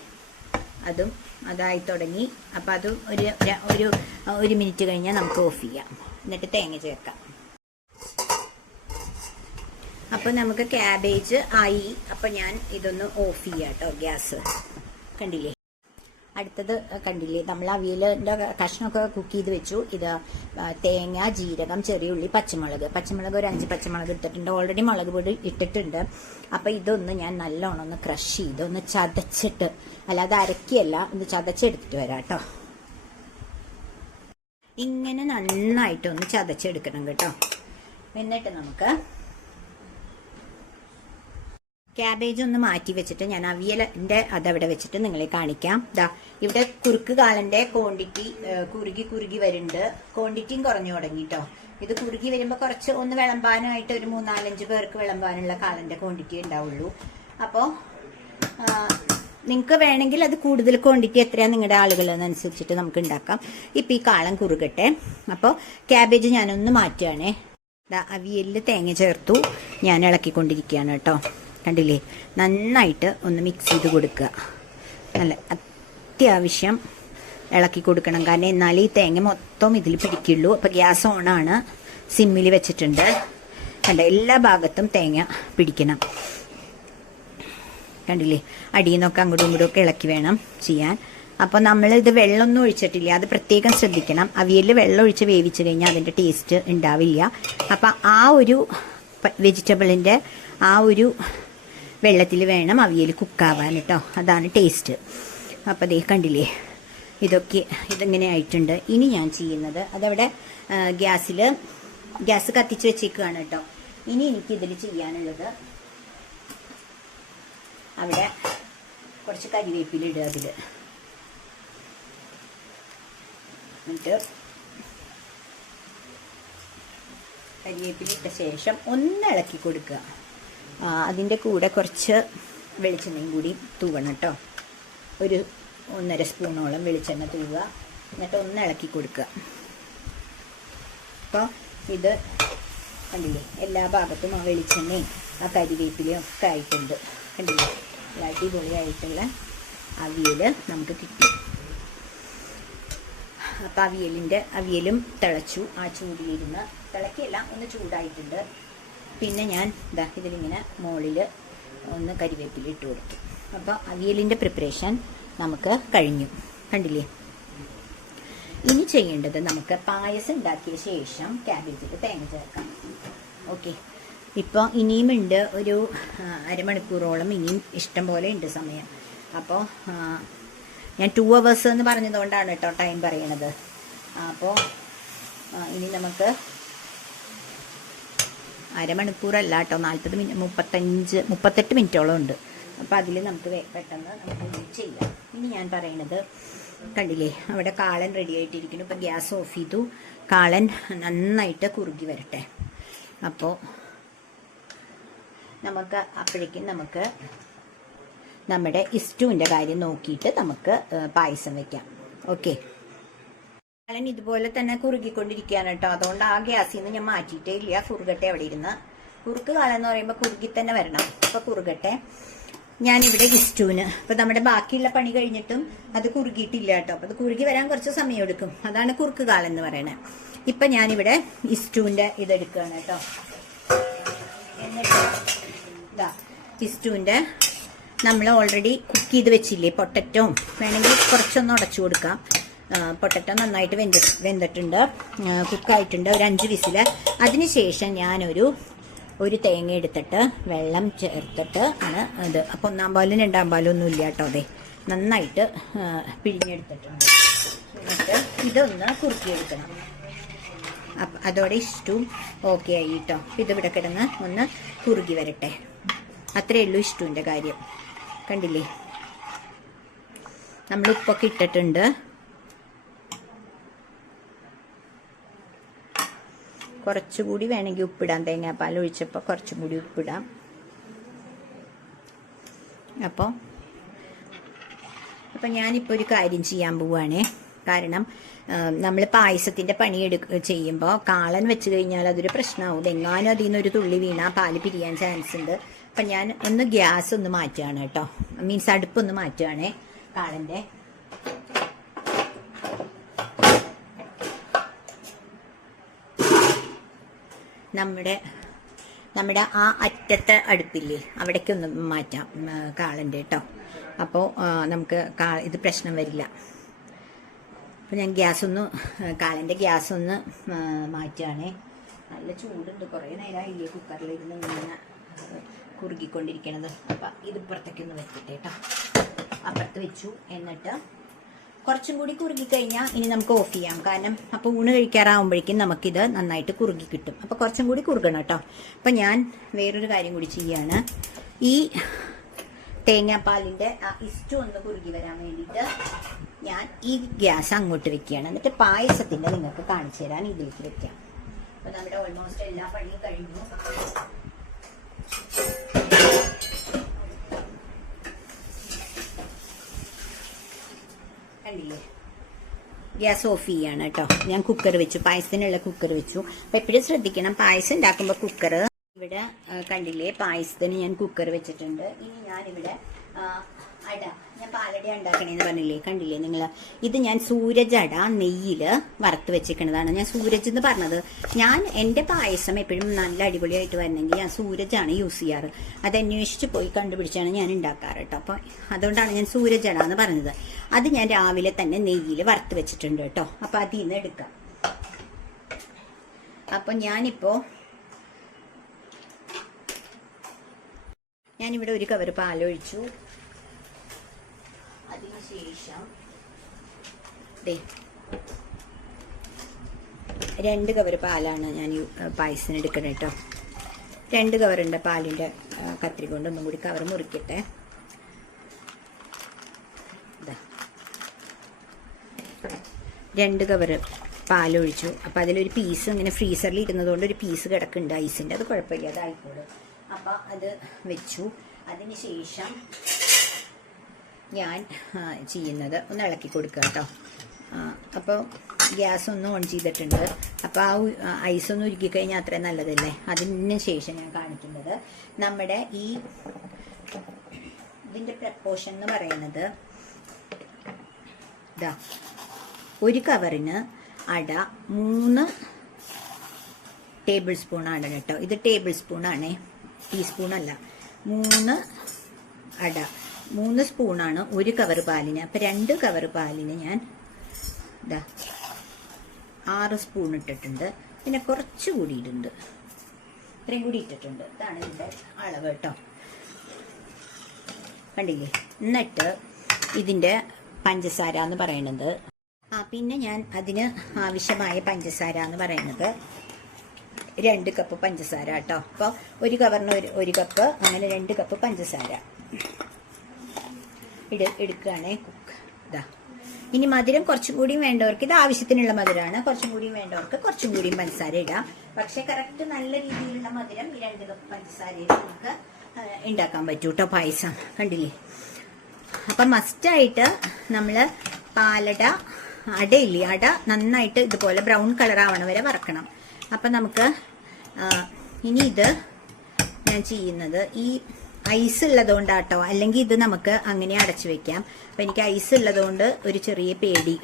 അതായി തുടങ്ങി. അപ്പം അതും ഒരു മിനിറ്റ് കഴിഞ്ഞാൽ നമുക്ക് ഓഫ് ചെയ്യാം. എന്നിട്ട് തേങ്ങ ചേർക്കാം. അപ്പം നമുക്ക് ക്യാബേജ് ആയി. അപ്പം ഞാൻ ഇതൊന്ന് ഓഫ് ചെയ്യാം കേട്ടോ, ഗ്യാസ്. കണ്ടില്ലേ, അടുത്തത് കണ്ടില്ലേ, നമ്മൾ അവിയലിൻ്റെ കഷ്ണമൊക്കെ കുക്ക് ചെയ്ത് വെച്ചു. ഇത് തേങ്ങ, ജീരകം, ചെറിയുള്ളി, പച്ചമുളക് ഒരു 5 പച്ചമുളക് ഇട്ടിട്ടുണ്ട്. ഓൾറെഡി മുളക് പൊടി ഇട്ടിട്ടുണ്ട്. അപ്പം ഇതൊന്ന് ഞാൻ നല്ലോണം ഒന്ന് ക്രഷ് ചെയ്ത് ഒന്ന് ചതച്ചിട്ട്, അല്ലാതെ അരക്കിയല്ല, ഒന്ന് ചതച്ചെടുത്തിട്ട് വരാം കേട്ടോ. ഇങ്ങനെ നന്നായിട്ടൊന്ന് ചതച്ചെടുക്കണം കേട്ടോ. എന്നിട്ട് നമുക്ക് ക്യാബേജ് ഒന്ന് മാറ്റി വെച്ചിട്ട് ഞാൻ അവിയലിന്റെ അതവിടെ വെച്ചിട്ട് നിങ്ങളെ കാണിക്കാം. ഇവിടെ കുറുക്ക് കാളന്റെ ക്വാണ്ടിറ്റി കുറുകി വരുന്നുണ്ട്. ക്വാണ്ടിറ്റിയും കുറഞ്ഞു തുടങ്ങിട്ടോ. ഇത് കുറുകി വരുമ്പോൾ കുറച്ച് ഒന്ന് വിളമ്പാനായിട്ട് ഒരു 3-4-5 പേർക്ക് വിളമ്പാനുള്ള കാളന്റെ ക്വാണ്ടിറ്റി ഉണ്ടാവുള്ളൂ. അപ്പോൾ നിങ്ങൾക്ക് വേണമെങ്കിൽ അത് കൂടുതൽ ക്വാണ്ടിറ്റി എത്രയാണ് നിങ്ങളുടെ ആളുകളെന്നനുസരിച്ചിട്ട് നമുക്ക് ഉണ്ടാക്കാം. ഇപ്പം ഈ കാളൻ കുറുകട്ടെ. അപ്പോൾ ക്യാബേജ് ഞാനൊന്ന് മാറ്റുകയാണേ. അവിയലിൽ തേങ്ങ ചേർത്തു, ഞാൻ ഇളക്കിക്കൊണ്ടിരിക്കുകയാണ് കേട്ടോ. കണ്ടില്ലേ, നന്നായിട്ട് ഒന്ന് മിക്സ് ചെയ്ത് കൊടുക്കുക. നല്ല അത്യാവശ്യം ഇളക്കി കൊടുക്കണം, കാരണം എന്നാലേ ഈ തേങ്ങ മൊത്തം ഇതിൽ പിടിക്കുള്ളൂ. അപ്പോൾ ഗ്യാസ് ഓണാണ്, സിമ്മിൽ വെച്ചിട്ടുണ്ട്. കണ്ട, എല്ലാ ഭാഗത്തും തേങ്ങ പിടിക്കണം. കണ്ടില്ലേ, അടിയിൽ നിന്നൊക്കെ അങ്ങോട്ടും ഇങ്ങോട്ടും ഒക്കെ ഇളക്കി വേണം ചെയ്യാൻ. അപ്പോൾ നമ്മളിത് വെള്ളമൊന്നും ഒഴിച്ചിട്ടില്ല, അത് പ്രത്യേകം ശ്രദ്ധിക്കണം. അവിയലിൽ വെള്ളം ഒഴിച്ച് വേവിച്ച് കഴിഞ്ഞാൽ അതിൻ്റെ ടേസ്റ്റ് ഉണ്ടാവില്ല. അപ്പം ആ ഒരു വെജിറ്റബിളിൻ്റെ ആ ഒരു വെള്ളത്തിൽ വേണം അവിയൽ കുക്കാവാൻ കേട്ടോ, അതാണ് ടേസ്റ്റ്. അപ്പോൾ ദേ കണ്ടില്ലേ, ഇതിങ്ങനെ ആയിട്ടുണ്ട്. ഇനി ഞാൻ ചെയ്യുന്നത്, അതവിടെ ഗ്യാസ് കത്തിച്ച് വെച്ചേക്കുകയാണ് കേട്ടോ. ഇനി എനിക്കിതിൽ ചെയ്യാനുള്ളത്, അവിടെ കുറച്ച് കരിവേപ്പില ഇടുക അതിൽ. എന്നിട്ട് കരിവേപ്പില ഇട്ട ശേഷം ഒന്ന് ഇളക്കി കൊടുക്കുക. അതിൻ്റെ കൂടെ കുറച്ച് വെളിച്ചെണ്ണയും കൂടി തൂവണം കേട്ടോ. ഒരു 1.5 സ്പൂണോളം വെളിച്ചെണ്ണ തൂവുക. എന്നിട്ട് ഒന്ന് ഇളക്കി കൊടുക്കുക. അപ്പോൾ ഇത് കണ്ടില്ലേ, എല്ലാ ഭാഗത്തും ആ വെളിച്ചെണ്ണയും ആ കരിവേപ്പിലയും ഒക്കെ ആയിട്ടുണ്ട്. കണ്ടില്ലേ, അടിപൊളിയായിട്ടുള്ള അവിയൽ നമുക്ക് കിട്ടി. അപ്പം അവിയലും തിളച്ചു. ആ ചൂടിലിരുന്ന് തിളക്കിയല്ല, ഒന്ന് ചൂടായിട്ടുണ്ട്. പിന്നെ ഞാൻ ഇതിലിങ്ങനെ മുകളിൽ ഒന്ന് കരിവേപ്പില ഇട്ട് കൊടുത്തു. അപ്പോൾ അവിയലിൻ്റെ പ്രിപ്പറേഷൻ നമുക്ക് കഴിഞ്ഞു. കണ്ടില്ലേ, ഇനി ചെയ്യേണ്ടത് നമുക്ക് പായസം ഉണ്ടാക്കിയ ശേഷം ക്യാബേജിൽ തേങ്ങ ചേർക്കാം. ഓക്കെ, ഇപ്പോൾ ഇനിയും ഉണ്ട്, ഒരു അരമണിക്കൂറോളം ഇനിയും ഇഷ്ടം പോലെ ഉണ്ട് സമയം. അപ്പോൾ ഞാൻ 2 hours എന്ന് പറഞ്ഞതുകൊണ്ടാണ് കേട്ടോ ടൈം പറയണത്. അപ്പോൾ ഇനി നമുക്ക് അരമണിക്കൂറല്ല കേട്ടോ, 40 മിനിറ്റ് 38 മിനിറ്റോളം ഉണ്ട്. അപ്പോൾ അതിൽ നമുക്ക് പെട്ടെന്ന് നമുക്ക് ചെയ്യാം. ഇനി ഞാൻ പറയണത്, കണ്ടില്ലേ, അവിടെ കാളൻ റെഡി ആയിട്ടിരിക്കുന്നു. ഇപ്പോൾ ഗ്യാസ് ഓഫ് ചെയ്തു. കാളൻ നന്നായിട്ട് കുറുകി വരട്ടെ. അപ്പോൾ അപ്പോഴേക്കും നമ്മുടെ ഇസ്റ്റുവിൻ്റെ കാര്യം നോക്കിയിട്ട് നമുക്ക് പായസം വെക്കാം. ഓക്കെ. കാളൻ ഇതുപോലെ തന്നെ കുറുകിക്കൊണ്ടിരിക്കുകയാണ് കേട്ടോ. അതുകൊണ്ട് ആ ഗ്യാസിൽ നിന്ന് ഞാൻ മാറ്റിയിട്ടേ ഇല്ല. കുറുകട്ടെ അവിടെ ഇരുന്ന്. കുറുക്ക് കാലം എന്ന് പറയുമ്പോൾ കുറുകി തന്നെ വരണം. അപ്പോൾ കുറുകട്ടെ. ഞാനിവിടെ ഇസ്റ്റുവിന് ഇപ്പം നമ്മുടെ ബാക്കിയുള്ള പണി കഴിഞ്ഞിട്ടും അത് കുറുകിയിട്ടില്ല കേട്ടോ. അപ്പം അത് കുറുകി വരാൻ കുറച്ച് സമയം എടുക്കും. അതാണ് കുറുക്ക് കാലം എന്ന് പറയണത്. ഇപ്പം ഞാനിവിടെ ഇസ്റ്റുവിൻ്റെ ഇതെടുക്കുകയാണ് കേട്ടോ. എന്നിട്ട് ഇതാ ഇസ്റ്റുവിൻ്റെ നമ്മൾ ഓൾറെഡി കുക്ക് ചെയ്ത് വെച്ചില്ലേ പൊട്ടറ്റോ, വേണമെങ്കിൽ കുറച്ചൊന്ന് ഉടച്ചു കൊടുക്കാം. പൊട്ടറ്റോ നന്നായിട്ട് വെന്തിട്ടുണ്ട്, കുക്കായിട്ടുണ്ട്. ഒരു 5 വിസിൽ. അതിനുശേഷം ഞാനൊരു തേങ്ങ എടുത്തിട്ട് വെള്ളം ചേർത്തിട്ട് ആണ് അത്. അപ്പോൾ 1-ാം പാലും 2-ാം പാലും ഒന്നും ഇല്ല കേട്ടോ. അതെ, നന്നായിട്ട് പിഴിഞ്ഞെടുത്തിട്ടുണ്ട്. എന്നിട്ട് ഇതൊന്ന് കുറുക്കിയെടുക്കണം. അപ്പം അതോടെ ഇഷ്ടവും ഓക്കെ ആയി കേട്ടോ. ഇതിവിടെ കിടന്ന് ഒന്ന് കുറുകി വരട്ടെ. അത്രയേ ഉള്ളൂ ഇഷ്ടൂൻ്റെ കാര്യം. കണ്ടില്ലേ, നമ്മൾ ഉപ്പൊക്കെ ഇട്ടിട്ടുണ്ട്. കുറച്ചുകൂടി വേണമെങ്കിൽ ഉപ്പിടാം. തേങ്ങാപ്പാൽ ഒഴിച്ചപ്പോൾ കുറച്ചും കൂടി ഉപ്പിടാം. അപ്പോൾ ഞാനിപ്പോൾ ഒരു കാര്യം ചെയ്യാൻ പോവുകയാണേ. കാരണം നമ്മൾ പായസത്തിൻ്റെ പണി ചെയ്യുമ്പോൾ കാളൻ വെച്ച് കഴിഞ്ഞാൽ അതൊരു പ്രശ്നമാവും. എങ്ങാനും അതിൽ നിന്നൊരു തുള്ളി വീണാൽ പാല് പിരിയാൻ ചാൻസ് ഉണ്ട്. അപ്പം ഞാൻ ഒന്ന് ഗ്യാസ് ഒന്ന് മാറ്റുകയാണ് കേട്ടോ. മീൻസ് അടുപ്പൊന്ന് മാറ്റുകയാണേ കാളൻ്റെ. നമ്മുടെ ആ അറ്റത്തെ അടുപ്പില്ലേ, അവിടേക്കൊന്ന് മാറ്റാം കാളൻ്റെ കേട്ടോ. അപ്പോൾ നമുക്ക് ഇത് പ്രശ്നം വരില്ല. അപ്പോൾ ഞാൻ കാളൻ്റെ ഗ്യാസൊന്ന് മാറ്റുകയാണേ. നല്ല ചൂടുണ്ട്. കുറേ നേരമായില്ലേ കുക്കറിലിരുന്ന് ഇങ്ങനെ കുറുകിക്കൊണ്ടിരിക്കണത്. അപ്പം ഇത് ഇപ്പുറത്തേക്കൊന്ന് വെച്ചിട്ട് കേട്ടോ. അപ്പുറത്ത് വെച്ചു. എന്നിട്ട് കുറച്ചും കൂടി കുറുകി കഴിഞ്ഞാൽ ഇനി നമുക്ക് ഓഫ് ചെയ്യാം. കാരണം അപ്പോൾ ഊണ് കഴിക്കാറാവുമ്പോഴേക്കും നമുക്കിത് നന്നായിട്ട് കുറുകി കിട്ടും. അപ്പോൾ കുറച്ചും കൂടി കുറുകണം കേട്ടോ. അപ്പം ഞാൻ വേറൊരു കാര്യം കൂടി ചെയ്യാണ്. ഈ തേങ്ങാപ്പാലിൻ്റെ ഇസ്റ്റു ഒന്ന് കുറുകി വരാൻ വേണ്ടിയിട്ട് ഞാൻ ഈ ഗ്യാസ് അങ്ങോട്ട് വെക്കുകയാണ്. എന്നിട്ട് പായസത്തിൻ്റെ നിങ്ങൾക്ക് കാണിച്ചു തരാൻ ഇതിലേക്ക് വെക്കാം. അപ്പോൾ നമ്മുടെ ഓൾമോസ്റ്റ് എല്ലാ പണിയും കഴിഞ്ഞു. കണ്ടില്ലേ, ഗ്യാസ് ഓഫ് ചെയ്യാണ് കേട്ടോ. ഞാൻ കുക്കർ വെച്ചു, പായസത്തിനുള്ള കുക്കർ വെച്ചു. അപ്പം എപ്പോഴും ശ്രദ്ധിക്കണം, പായസം ഉണ്ടാക്കുമ്പോൾ കുക്കർ ഇവിടെ കണ്ടില്ലേ, പായസത്തിന് ഞാൻ കുക്കർ വെച്ചിട്ടുണ്ട്. ഇനി ഞാനിവിടെ ഞാൻ പാലട ഉണ്ടാക്കണേന്ന് പറഞ്ഞില്ലേ, കണ്ടില്ലേ നിങ്ങൾ. ഇത് ഞാൻ സൂരജ് അട നെയ്യിൽ വറുത്ത് വെച്ചിരിക്കണതാണ്. ഞാൻ സൂരജ് എന്ന് പറഞ്ഞത്, ഞാൻ എൻ്റെ പായസം എപ്പോഴും നല്ല അടിപൊളിയായിട്ട് വരണമെങ്കിൽ ഞാൻ സൂരജാണ് യൂസ് ചെയ്യാറ്. അത് അന്വേഷിച്ച് പോയി കണ്ടുപിടിച്ചാണ് ഞാൻ ഉണ്ടാക്കാറ് കേട്ടോ. അപ്പോൾ അതുകൊണ്ടാണ് ഞാൻ സൂരജ് അട എന്ന് പറഞ്ഞത്. അത് ഞാൻ രാവിലെ തന്നെ നെയ്യിൽ വറുത്ത് വെച്ചിട്ടുണ്ട് കേട്ടോ. അപ്പോൾ അതിൽ നിന്ന് എടുക്കാം. അപ്പോൾ ഞാനിവിടെ ഒരു കവർ പാലൊഴിച്ചു. അതിനുശേഷം 2 കവർ പാലാണ് ഞാൻ പായസത്തിന് എടുക്കണം കേട്ടോ. 2 കവറുണ്ട് പാലിൻ്റെ. കത്രി കൊണ്ട് ഒന്നും കൂടി കവർ മുറിക്കട്ടെ. 2 കവർ പാലൊഴിച്ചു. അപ്പം അതിലൊരു പീസ് ഇങ്ങനെ ഫ്രീസറിൽ ഇരുന്നതുകൊണ്ട് ഒരു പീസ് കിടക്കുന്നുണ്ട് ഐസിൻ്റെ. അത് കുഴപ്പമില്ല, അതായിക്കോളും. അപ്പം അത് വെച്ചു. അതിനുശേഷം ഞാൻ ചെയ്യുന്നത് ഒന്ന് ഇളക്കി കൊടുക്കുക കേട്ടോ. അപ്പോൾ ഗ്യാസ് ഒന്ന് ഓൺ ചെയ്തിട്ടുണ്ട്. അപ്പോൾ ആ ഐസൊന്ന് ഉരുക്കിക്കഴിഞ്ഞാൽ അത്രയും നല്ലതല്ലേ. അതിന് ശേഷം ഞാൻ കാണിക്കുന്നത് നമ്മുടെ ഇതിൻ്റെ പ്രപ്പോർഷൻ എന്ന് പറയുന്നത് ഇതാ, ഒരു കവറിന് അട 3 ടേബിൾ സ്പൂണാണ് കേട്ടോ. ഇത് ടേബിൾ സ്പൂണാണേ, ടീസ്പൂണല്ല. 3 അട 3 സ്പൂണാണ് ഒരു കവർ പാലിന്. അപ്പം 2 കവർ പാലിന് ഞാൻ 6 സ്പൂൺ ഇട്ടിട്ടുണ്ട്. പിന്നെ കുറച്ചുകൂടി ഇടുന്നുണ്ട്, ഇത്രയും കൂടി ഇട്ടിട്ടുണ്ട്. ഇതാണ് ഇതിൻ്റെ അളവ് കേട്ടോ. കണ്ടില്ലേ. എന്നിട്ട് ഇതിൻ്റെ പഞ്ചസാര എന്ന് പറയുന്നത്, പിന്നെ ഞാൻ അതിന് ആവശ്യമായ പഞ്ചസാര എന്ന് പറയുന്നത് 2 കപ്പ് പഞ്ചസാര കേട്ടോ. അപ്പോൾ ഒരു കവറിന് 1 കപ്പ്, അങ്ങനെ 2 കപ്പ് പഞ്ചസാര എടുക്കുകയാണേ. ഇതാ. ഇനി മധുരം കുറച്ചും കൂടിയും വേണ്ടവർക്ക്, ഇത് ആവശ്യത്തിനുള്ള മധുരമാണ്, കുറച്ചും കൂടിയും വേണ്ടവർക്ക് കുറച്ചും കൂടിയും പഞ്ചസാര ഇടാം. പക്ഷെ കറക്റ്റ് നല്ല രീതിയിലുള്ള മധുരം ഈ 2 കപ്പ് പഞ്ചസാരയിൽ നമുക്ക് ഉണ്ടാക്കാൻ പറ്റൂ കേട്ടോ പായസം. കണ്ടില്ലേ. അപ്പം മസ്റ്റായിട്ട് നമ്മൾ പാലട അടയില്ലേ, അട നന്നായിട്ട് ഇതുപോലെ ബ്രൗൺ കളർ ആവണ വരെ വറക്കണം. അപ്പം നമുക്ക് ഇനി ഇത് ഞാൻ ചെയ്യുന്നത് ഈ ഐസ് ഉള്ളതുകൊണ്ടാട്ടോ, അല്ലെങ്കിൽ ഇത് നമുക്ക് അങ്ങനെ അടച്ചു വെക്കാം. അപ്പം എനിക്ക് ഐസ് ഉള്ളതുകൊണ്ട് ഒരു ചെറിയ പേടി,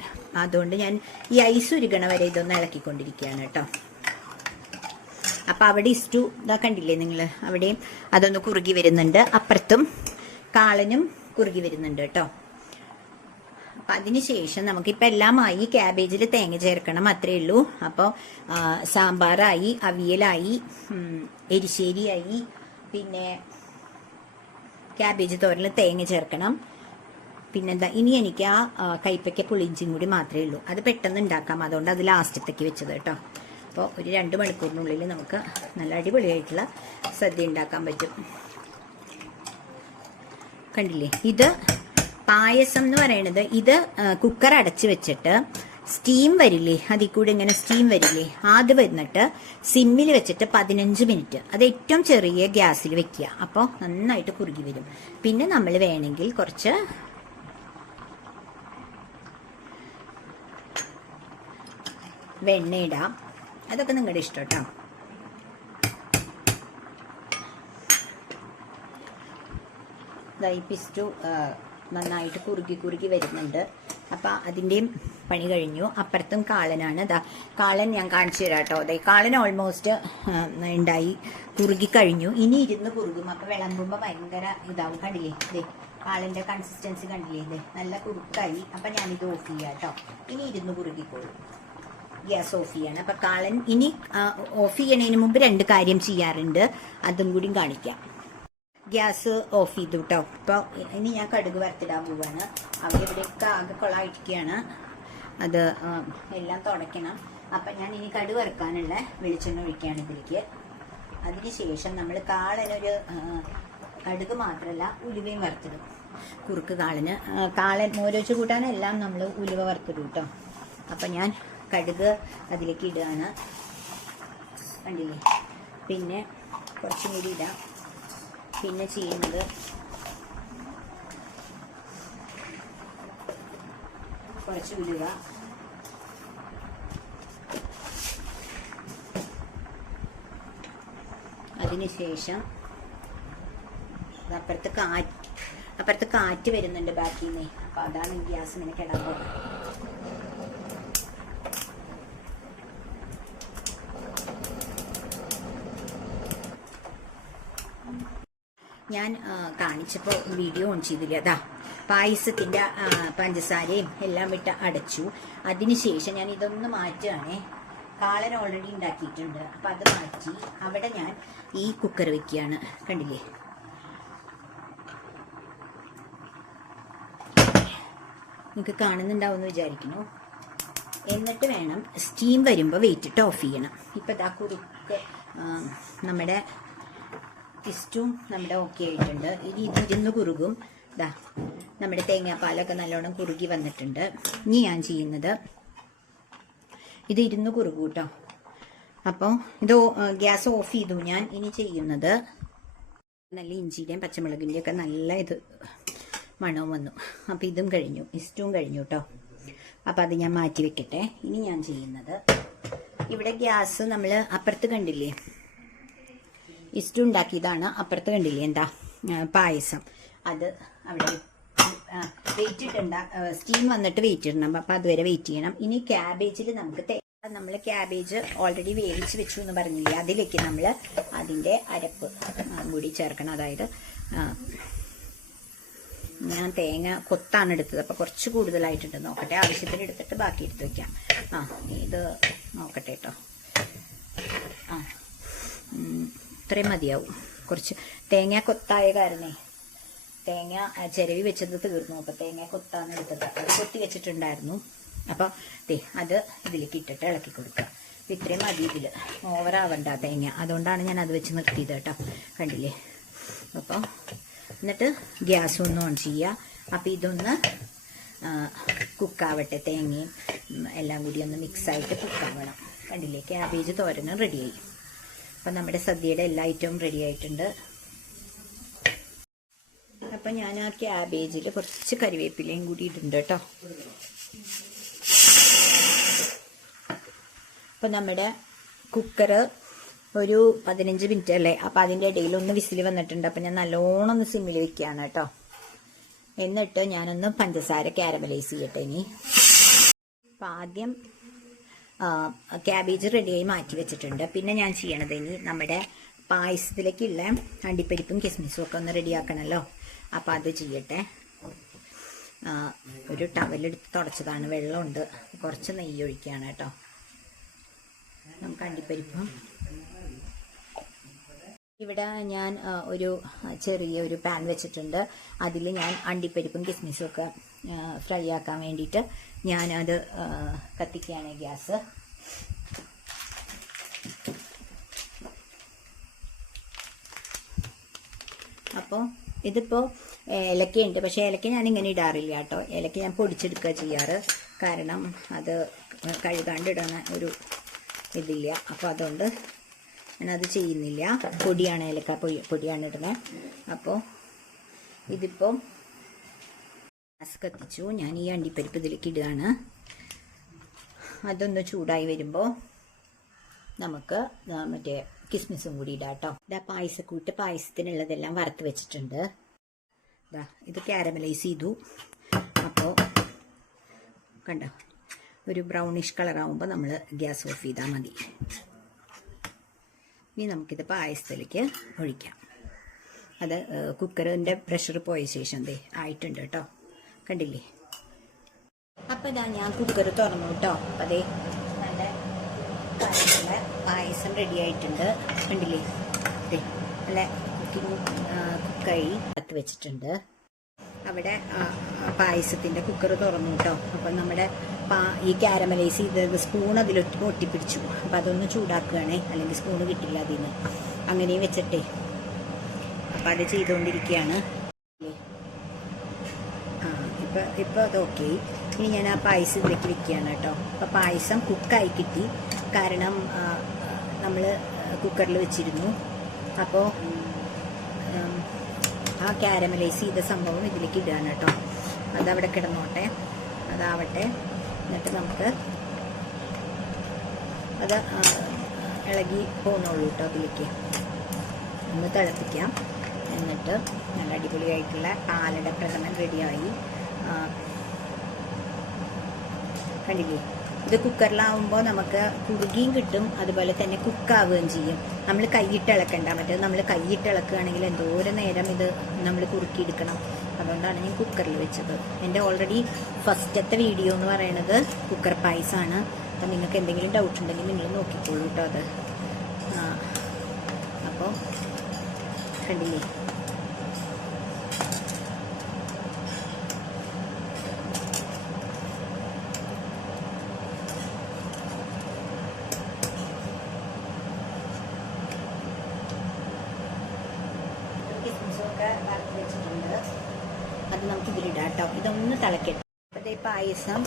അതുകൊണ്ട് ഞാൻ ഈ ഐസ് ഉരുകണ വരെ ഇതൊന്ന് ഇളക്കിക്കൊണ്ടിരിക്കുകയാണ് കേട്ടോ. അപ്പം അവിടെ ഇസ്റ്റു ഇതാ കണ്ടില്ലേ നിങ്ങൾ, അവിടെയും അതൊന്ന് കുറുകി വരുന്നുണ്ട്, അപ്പുറത്തും കാളനും കുറുകി വരുന്നുണ്ട് കേട്ടോ. അപ്പം അതിനുശേഷം നമുക്കിപ്പോൾ എല്ലാമായി. ക്യാബേജിൽ തേങ്ങ ചേർക്കണം, അത്രേ ഉള്ളൂ. അപ്പോൾ സാമ്പാറായി, അവിയലായി, എരിശ്ശേരിയായി, പിന്നെ ക്യാബേജ് തോരനിൽ തേങ്ങ ചേർക്കണം. പിന്നെന്താ, ഇനി എനിക്ക് ആ കൈപ്പയ്ക്ക പുളിഞ്ചിയും കൂടി മാത്രമേ ഉള്ളൂ. അത് പെട്ടെന്ന് ഉണ്ടാക്കാം, അതുകൊണ്ട് അത് ലാസ്റ്റത്തേക്ക് വെച്ചത് കേട്ടോ. അപ്പോൾ ഒരു 2 മണിക്കൂറിനുള്ളിൽ നമുക്ക് നല്ല അടിപൊളിയായിട്ടുള്ള സദ്യ ഉണ്ടാക്കാൻ പറ്റും. കണ്ടില്ലേ, ഇത് പായസം എന്ന് പറയണത്, ഇത് കുക്കർ അടച്ച് വെച്ചിട്ട് സ്റ്റീം വരില്ലേ, അതിൽ കൂടെ ഇങ്ങനെ സ്റ്റീം വരില്ലേ, അത് വന്നിട്ട് സിമ്മിൽ വെച്ചിട്ട് 15 മിനിറ്റ്, അത് ഏറ്റവും ചെറിയ ഗ്യാസിൽ വെക്കുക. അപ്പോൾ നന്നായിട്ട് കുറുകി വരും. പിന്നെ നമ്മൾ വേണമെങ്കിൽ കുറച്ച് വെണ്ണ ഇടാം, അതൊക്കെ നിങ്ങളുടെ ഇഷ്ടം കേട്ടോ. പിസ്റ്റു നന്നായിട്ട് കുറുകി വരുന്നുണ്ട്. അപ്പം അതിൻ്റെയും പണി കഴിഞ്ഞു. അപ്പുറത്തും കാളനാണ്. കാളൻ ഞാൻ കാണിച്ചു തരാം കേട്ടോ. കാളൻ ഓൾമോസ്റ്റ് ഉണ്ടായി കുറുകി കഴിഞ്ഞു. ഇനി ഇരുന്ന് കുറുകും. അപ്പം വിളമ്പുമ്പോൾ ഭയങ്കര ഇതാവും. കണ്ടില്ലേ, കാളൻ്റെ കൺസിസ്റ്റൻസി കണ്ടില്ലേ, നല്ല കുറുക്കായി. അപ്പം ഞാനിത് ഓഫ് ചെയ്യാം കേട്ടോ. ഇനി ഇരുന്ന് കുറുകിക്കോളും. ഗ്യാസ് ഓഫ് ചെയ്യാണ്. അപ്പം കാളൻ ഇനി ഓഫ് ചെയ്യണതിന് മുമ്പ് 2 കാര്യം ചെയ്യാറുണ്ട്, അതും കൂടി കാണിക്കാം. ഗ്യാസ് ഓഫ് ചെയ്തു കേട്ടോ. ഇപ്പോൾ ഇനി ഞാൻ കടുക് വറുത്തിടാൻ പോവാണ്. അവിടെ ഇവിടെയൊക്കെ ആകെ കൊളായിരിക്കുകയാണ്, അത് എല്ലാം തുടയ്ക്കണം. അപ്പം ഞാൻ ഇനി കടുക് വറുക്കാനുള്ള വെളിച്ചെണ്ണ ഒഴിക്കുകയാണ് ഇതിലേക്ക്. അതിനുശേഷം നമ്മൾ കാളനൊരു കടുക് മാത്രമല്ല ഉലുവയും വറുത്തിടും. കുറുക്ക് കാളൻ മോരൊഴിച്ച് കൂട്ടാനെല്ലാം നമ്മൾ ഉലുവ വറുത്തിടും കേട്ടോ. അപ്പം ഞാൻ കടുക് അതിലേക്ക് ഇടുകയാണ്. കണ്ടില്ലേ, പിന്നെ കുറച്ചും കൂടി ഇടാം. പിന്നെ ചെയ്യുന്നത് കുറച്ച് ഉലുവ, അതിനുശേഷം അപ്പുറത്ത് കാറ്റ് വരുന്നുണ്ട് ബാക്കിൽ നിന്ന്. അപ്പം അതാണ് ഗ്യാസ് ഇങ്ങനെ കിടാൻ പോകുന്നത്. ഞാൻ കാണിച്ചപ്പോൾ വീഡിയോ ഓൺ ചെയ്തില്ല. പായസത്തിൻ്റെ പഞ്ചസാരയും എല്ലാം വിട്ട് അടച്ചു. അതിനുശേഷം ഞാൻ ഇതൊന്ന് മാറ്റുകയാണേ. കാളൻ ഓൾറെഡി ഉണ്ടാക്കിയിട്ടുണ്ട്, അപ്പം അത് മാറ്റി അവിടെ ഞാൻ ഈ കുക്കർ വെക്കുകയാണ്. കണ്ടില്ലേ, നിങ്ങൾക്ക് കാണുന്നുണ്ടാവും എന്ന് വിചാരിക്കുന്നു. എന്നിട്ട് വേണം സ്റ്റീം വരുമ്പോൾ വെയിറ്റിട്ട് ഓഫ് ചെയ്യണം. ഇപ്പം ഇതാ കുറുക്ക് നമ്മുടെ ഇസ്റ്റും നമ്മുടെ ഓക്കെ ആയിട്ടുണ്ട്. ഇനി ഇതിരുന്ന് കുറുകും. നമ്മുടെ തേങ്ങാപ്പാലൊക്കെ നല്ലോണം കുറുകി വന്നിട്ടുണ്ട്. ഇനി ഞാൻ ചെയ്യുന്നത് ഇത് ഇരുന്ന് കുറുകും കേട്ടോ. അപ്പോൾ ഇത് ഗ്യാസ് ഓഫ് ചെയ്തു ഞാൻ. ഇനി ചെയ്യുന്നത് നല്ല ഇഞ്ചിയുടെയും പച്ചമുളകിൻ്റെയും ഒക്കെ നല്ല ഇത് മണവും വന്നു. അപ്പോൾ ഇതും കഴിഞ്ഞു, ഇസ്റ്റും കഴിഞ്ഞു കേട്ടോ. അപ്പോൾ അത് ഞാൻ മാറ്റി വെക്കട്ടെ. ഇനി ഞാൻ ചെയ്യുന്നത്, ഇവിടെ ഗ്യാസ് നമ്മൾ അപ്പുറത്ത് കണ്ടില്ലേ, ഇസ്റ്റു ഉണ്ടാക്കിയതാണ്. അപ്പുറത്ത് കണ്ടില്ലേ എന്താ പായസം, അത് അവിടെ വെയിറ്റ് ഇട്ടുണ്ടാ, സ്റ്റീം വന്നിട്ട് വെയിറ്റ് ഇടണം. അപ്പം അതുവരെ വെയിറ്റ് ചെയ്യണം. ഇനി ക്യാബേജിൽ നമ്മൾ ക്യാബേജ് ഓൾറെഡി വേവിച്ച് വെച്ചു എന്ന് പറഞ്ഞില്ലേ, അതിലേക്ക് നമ്മൾ അതിൻ്റെ അരപ്പ് കൂടി ചേർക്കണം. അതായത് ഞാൻ തേങ്ങ കൊത്താണ് എടുത്തത്, അപ്പോൾ കുറച്ച് കൂടുതലായിട്ടുണ്ട്. നോക്കട്ടെ, ആവശ്യത്തിന് എടുത്തിട്ട് ബാക്കി എടുത്ത് വയ്ക്കാം. ഇത് നോക്കട്ടെ കേട്ടോ. ഇത്രയും മതിയാവും. കുറച്ച് തേങ്ങ കൊത്തായ കാരണേ തേങ്ങ ചിരവി വെച്ചത് തീർന്നു. അപ്പോൾ തേങ്ങ കൊത്താണ് എടുത്തത്, അത് കൊത്തി വെച്ചിട്ടുണ്ടായിരുന്നു. അപ്പോൾ അത് ഇതിലേക്ക് ഇട്ടിട്ട് ഇളക്കി കൊടുക്കുക. ഇത്രയും മതി, ഇതിൽ ഓവറാവണ്ട തേങ്ങ, അതുകൊണ്ടാണ് ഞാൻ അത് വെച്ച് നിർത്തിയത് കേട്ടോ. കണ്ടില്ലേ. അപ്പോൾ എന്നിട്ട് ഗ്യാസ് ഒന്ന് ഓൺ ചെയ്യുക. അപ്പോൾ ഇതൊന്ന് കുക്കാവട്ടെ, തേങ്ങയും എല്ലാം കൂടി ഒന്ന് മിക്സായിട്ട് കുക്കാവണം. കണ്ടില്ലേ, ക്യാബേജ് തോരനും റെഡിയായി. അപ്പം നമ്മുടെ സദ്യയുടെ എല്ലാ ഐറ്റവും റെഡി ആയിട്ടുണ്ട്. അപ്പം ഞാൻ ആ ക്യാബേജിൽ കുറച്ച് കരിവേപ്പിലയും കൂടി ഇടുന്നുണ്ട് കേട്ടോ. അപ്പം നമ്മുടെ കുക്കർ ഒരു 15 മിനിറ്റ് അല്ലേ, അപ്പം അതിൻ്റെ ഇടയിൽ ഒന്ന് വിസിൽ വന്നിട്ടുണ്ട്. അപ്പം ഞാൻ നല്ലോണം ഒന്ന് സിമ്മിൽ വെക്കുകയാണ് കേട്ടോ. എന്നിട്ട് ഞാനൊന്ന് പഞ്ചസാര കാരമലൈസ് ചെയ്യട്ടെ ഇനി. അപ്പം ആദ്യം ക്യാബേജ് റെഡിയായി മാറ്റി വെച്ചിട്ടുണ്ട്. പിന്നെ ഞാൻ ചെയ്യണത് ഇനി നമ്മുടെ പായസത്തിലേക്കുള്ള അണ്ടിപ്പരിപ്പും കിസ്മിസും ഒക്കെ ഒന്ന് റെഡിയാക്കണമല്ലോ. അപ്പം അത് ചെയ്യട്ടെ. ഒരു ടവലെടുത്ത് തുടച്ചതാണ്, വെള്ളമുണ്ട്. കുറച്ച് നെയ്യ് ഒഴിക്കുകയാണ് കേട്ടോ. നമുക്ക് അണ്ടിപ്പരിപ്പും ഇവിടെ ഞാൻ ഒരു ചെറിയൊരു പാൻ വെച്ചിട്ടുണ്ട്. അതിൽ ഞാൻ അണ്ടിപ്പരിപ്പും കിസ്മിസും ഒക്കെ ഫ്രൈ ആക്കാൻ വേണ്ടിയിട്ട് ഞാനത് കത്തിക്കുകയാണ് ഗ്യാസ്. അപ്പോൾ ഇതിപ്പോൾ ഏലക്കയുണ്ട്, പക്ഷേ ഏലക്ക ഞാൻ ഇങ്ങനെ ഇടാറില്ല കേട്ടോ. ഏലക്ക ഞാൻ പൊടിച്ചെടുക്കുക ചെയ്യാറ്, കാരണം അത് കഴുകാണ്ട് ഇടുന്ന ഒരു ഇതില്ല. അപ്പോൾ അതുകൊണ്ട് ഞാനത് ചെയ്യുന്നില്ല. പൊടിയാണ്, ഏലക്ക പൊടിയാണ് ഇടുന്നത്. അപ്പോൾ ഇതിപ്പോൾ ഗ്യാസ് കത്തിച്ചു. ഞാൻ ഈ അണ്ടിപ്പരിപ്പ് ഇതിലേക്ക് ഇടുകയാണ്. അതൊന്ന് ചൂടായി വരുമ്പോൾ നമുക്ക് മറ്റേ കിസ്മിസും കൂടി ഇടാം കേട്ടോ. ഇതാ പായസക്കൂട്ട്, പായസത്തിനുള്ളതെല്ലാം വറുത്ത് വെച്ചിട്ടുണ്ട്. ഇതാ ഇത് കാരമലൈസ് ചെയ്തു. അപ്പോൾ കണ്ടോ, ഒരു ബ്രൗണിഷ് കളറാകുമ്പോൾ നമ്മൾ ഗ്യാസ് ഓഫ് ചെയ്താൽ മതി. ഇനി നമുക്കിത് പായസത്തിലേക്ക് ഒഴിക്കാം. അത് കുക്കറിൻ്റെ പ്രഷർ പോയ ശേഷം ദേ ആയിട്ടുണ്ട് കേട്ടോ. കണ്ടില്ലേ? അപ്പോൾ ഇതാ ഞാൻ കുക്കർ തുറന്നു കേട്ടോ. അപ്പോൾ അതേ നല്ല പായസം റെഡി ആയിട്ടുണ്ട്. കണ്ടില്ലേ? അതെ, നല്ല കുക്കായി കത്ത് വെച്ചിട്ടുണ്ട്. അവിടെ പായസത്തിൻ്റെ കുക്കർ തുറന്നു കേട്ടോ. അപ്പം നമ്മുടെ ഈ കാരമലൈസ് ചെയ്തത് സ്പൂൺ അതിലൊട്ട് ഒട്ടിപ്പിടിച്ചു. അപ്പം അതൊന്ന് ചൂടാക്കുകയാണേ, അല്ലെങ്കിൽ സ്പൂണ് കിട്ടില്ല അതിന്. അങ്ങനെയും വെച്ചിട്ടേ. അപ്പം അത് ചെയ്തുകൊണ്ടിരിക്കുകയാണ്. ഇപ്പോൾ അത് ഓക്കെ. ഇനി ഞാൻ ആ പായസം ഇതിലേക്ക് വെക്കുകയാണ് കേട്ടോ. അപ്പോൾ പായസം കുക്കായി കിട്ടി, കാരണം നമ്മൾ കുക്കറിൽ വെച്ചിരുന്നു. അപ്പോൾ ആ കാരമലൈസ് ചെയ്ത സംഭവം ഇതിലേക്ക് ഇടുകയാണ് കേട്ടോ. അതവിടെ കിടന്നോട്ടെ, അതാവട്ടെ. എന്നിട്ട് നമുക്ക് അത് ഇളകി പോകുന്നുള്ളൂ കേട്ടോ. അതിലേക്ക് ഒന്ന് തിളപ്പിക്കാം. എന്നിട്ട് നല്ല അടിപൊളിയായിട്ടുള്ള പാലട പ്രഥമൻ റെഡിയായി. കണ്ടില്ലേ? ഇത് കുക്കറിലാവുമ്പോൾ നമുക്ക് കുറുകിയും കിട്ടും, അതുപോലെ തന്നെ കുക്കാവുകയും ചെയ്യും. നമ്മൾ കൈയിട്ട് ഇളക്കണ്ട. മറ്റേത് നമ്മൾ കൈയിട്ട് ഇളക്കുകയാണെങ്കിൽ എന്തോരം നേരം ഇത് നമ്മൾ കുറുക്കിയെടുക്കണം. അതുകൊണ്ടാണ് ഞാൻ കുക്കറിൽ വെച്ചത്. എൻ്റെ ഓൾറെഡി ഫസ്റ്റത്തെ വീഡിയോ എന്ന് പറയുന്നത് കുക്കർ പായസമാണ്. അപ്പം നിങ്ങൾക്ക് എന്തെങ്കിലും ഡൗട്ട് ഉണ്ടെങ്കിൽ നിങ്ങൾ നോക്കിക്കോളൂ കേട്ടോ. അത് അപ്പോൾ കണ്ടില്ലേ? വറുത്ത് വെച്ചിട്ടുണ്ട്. അത് നമുക്ക് ഇതിലിടാം കേട്ടോ. ഇതൊന്ന് തിളക്കട്ടെ. അപ്പോഴത്തെ പായസം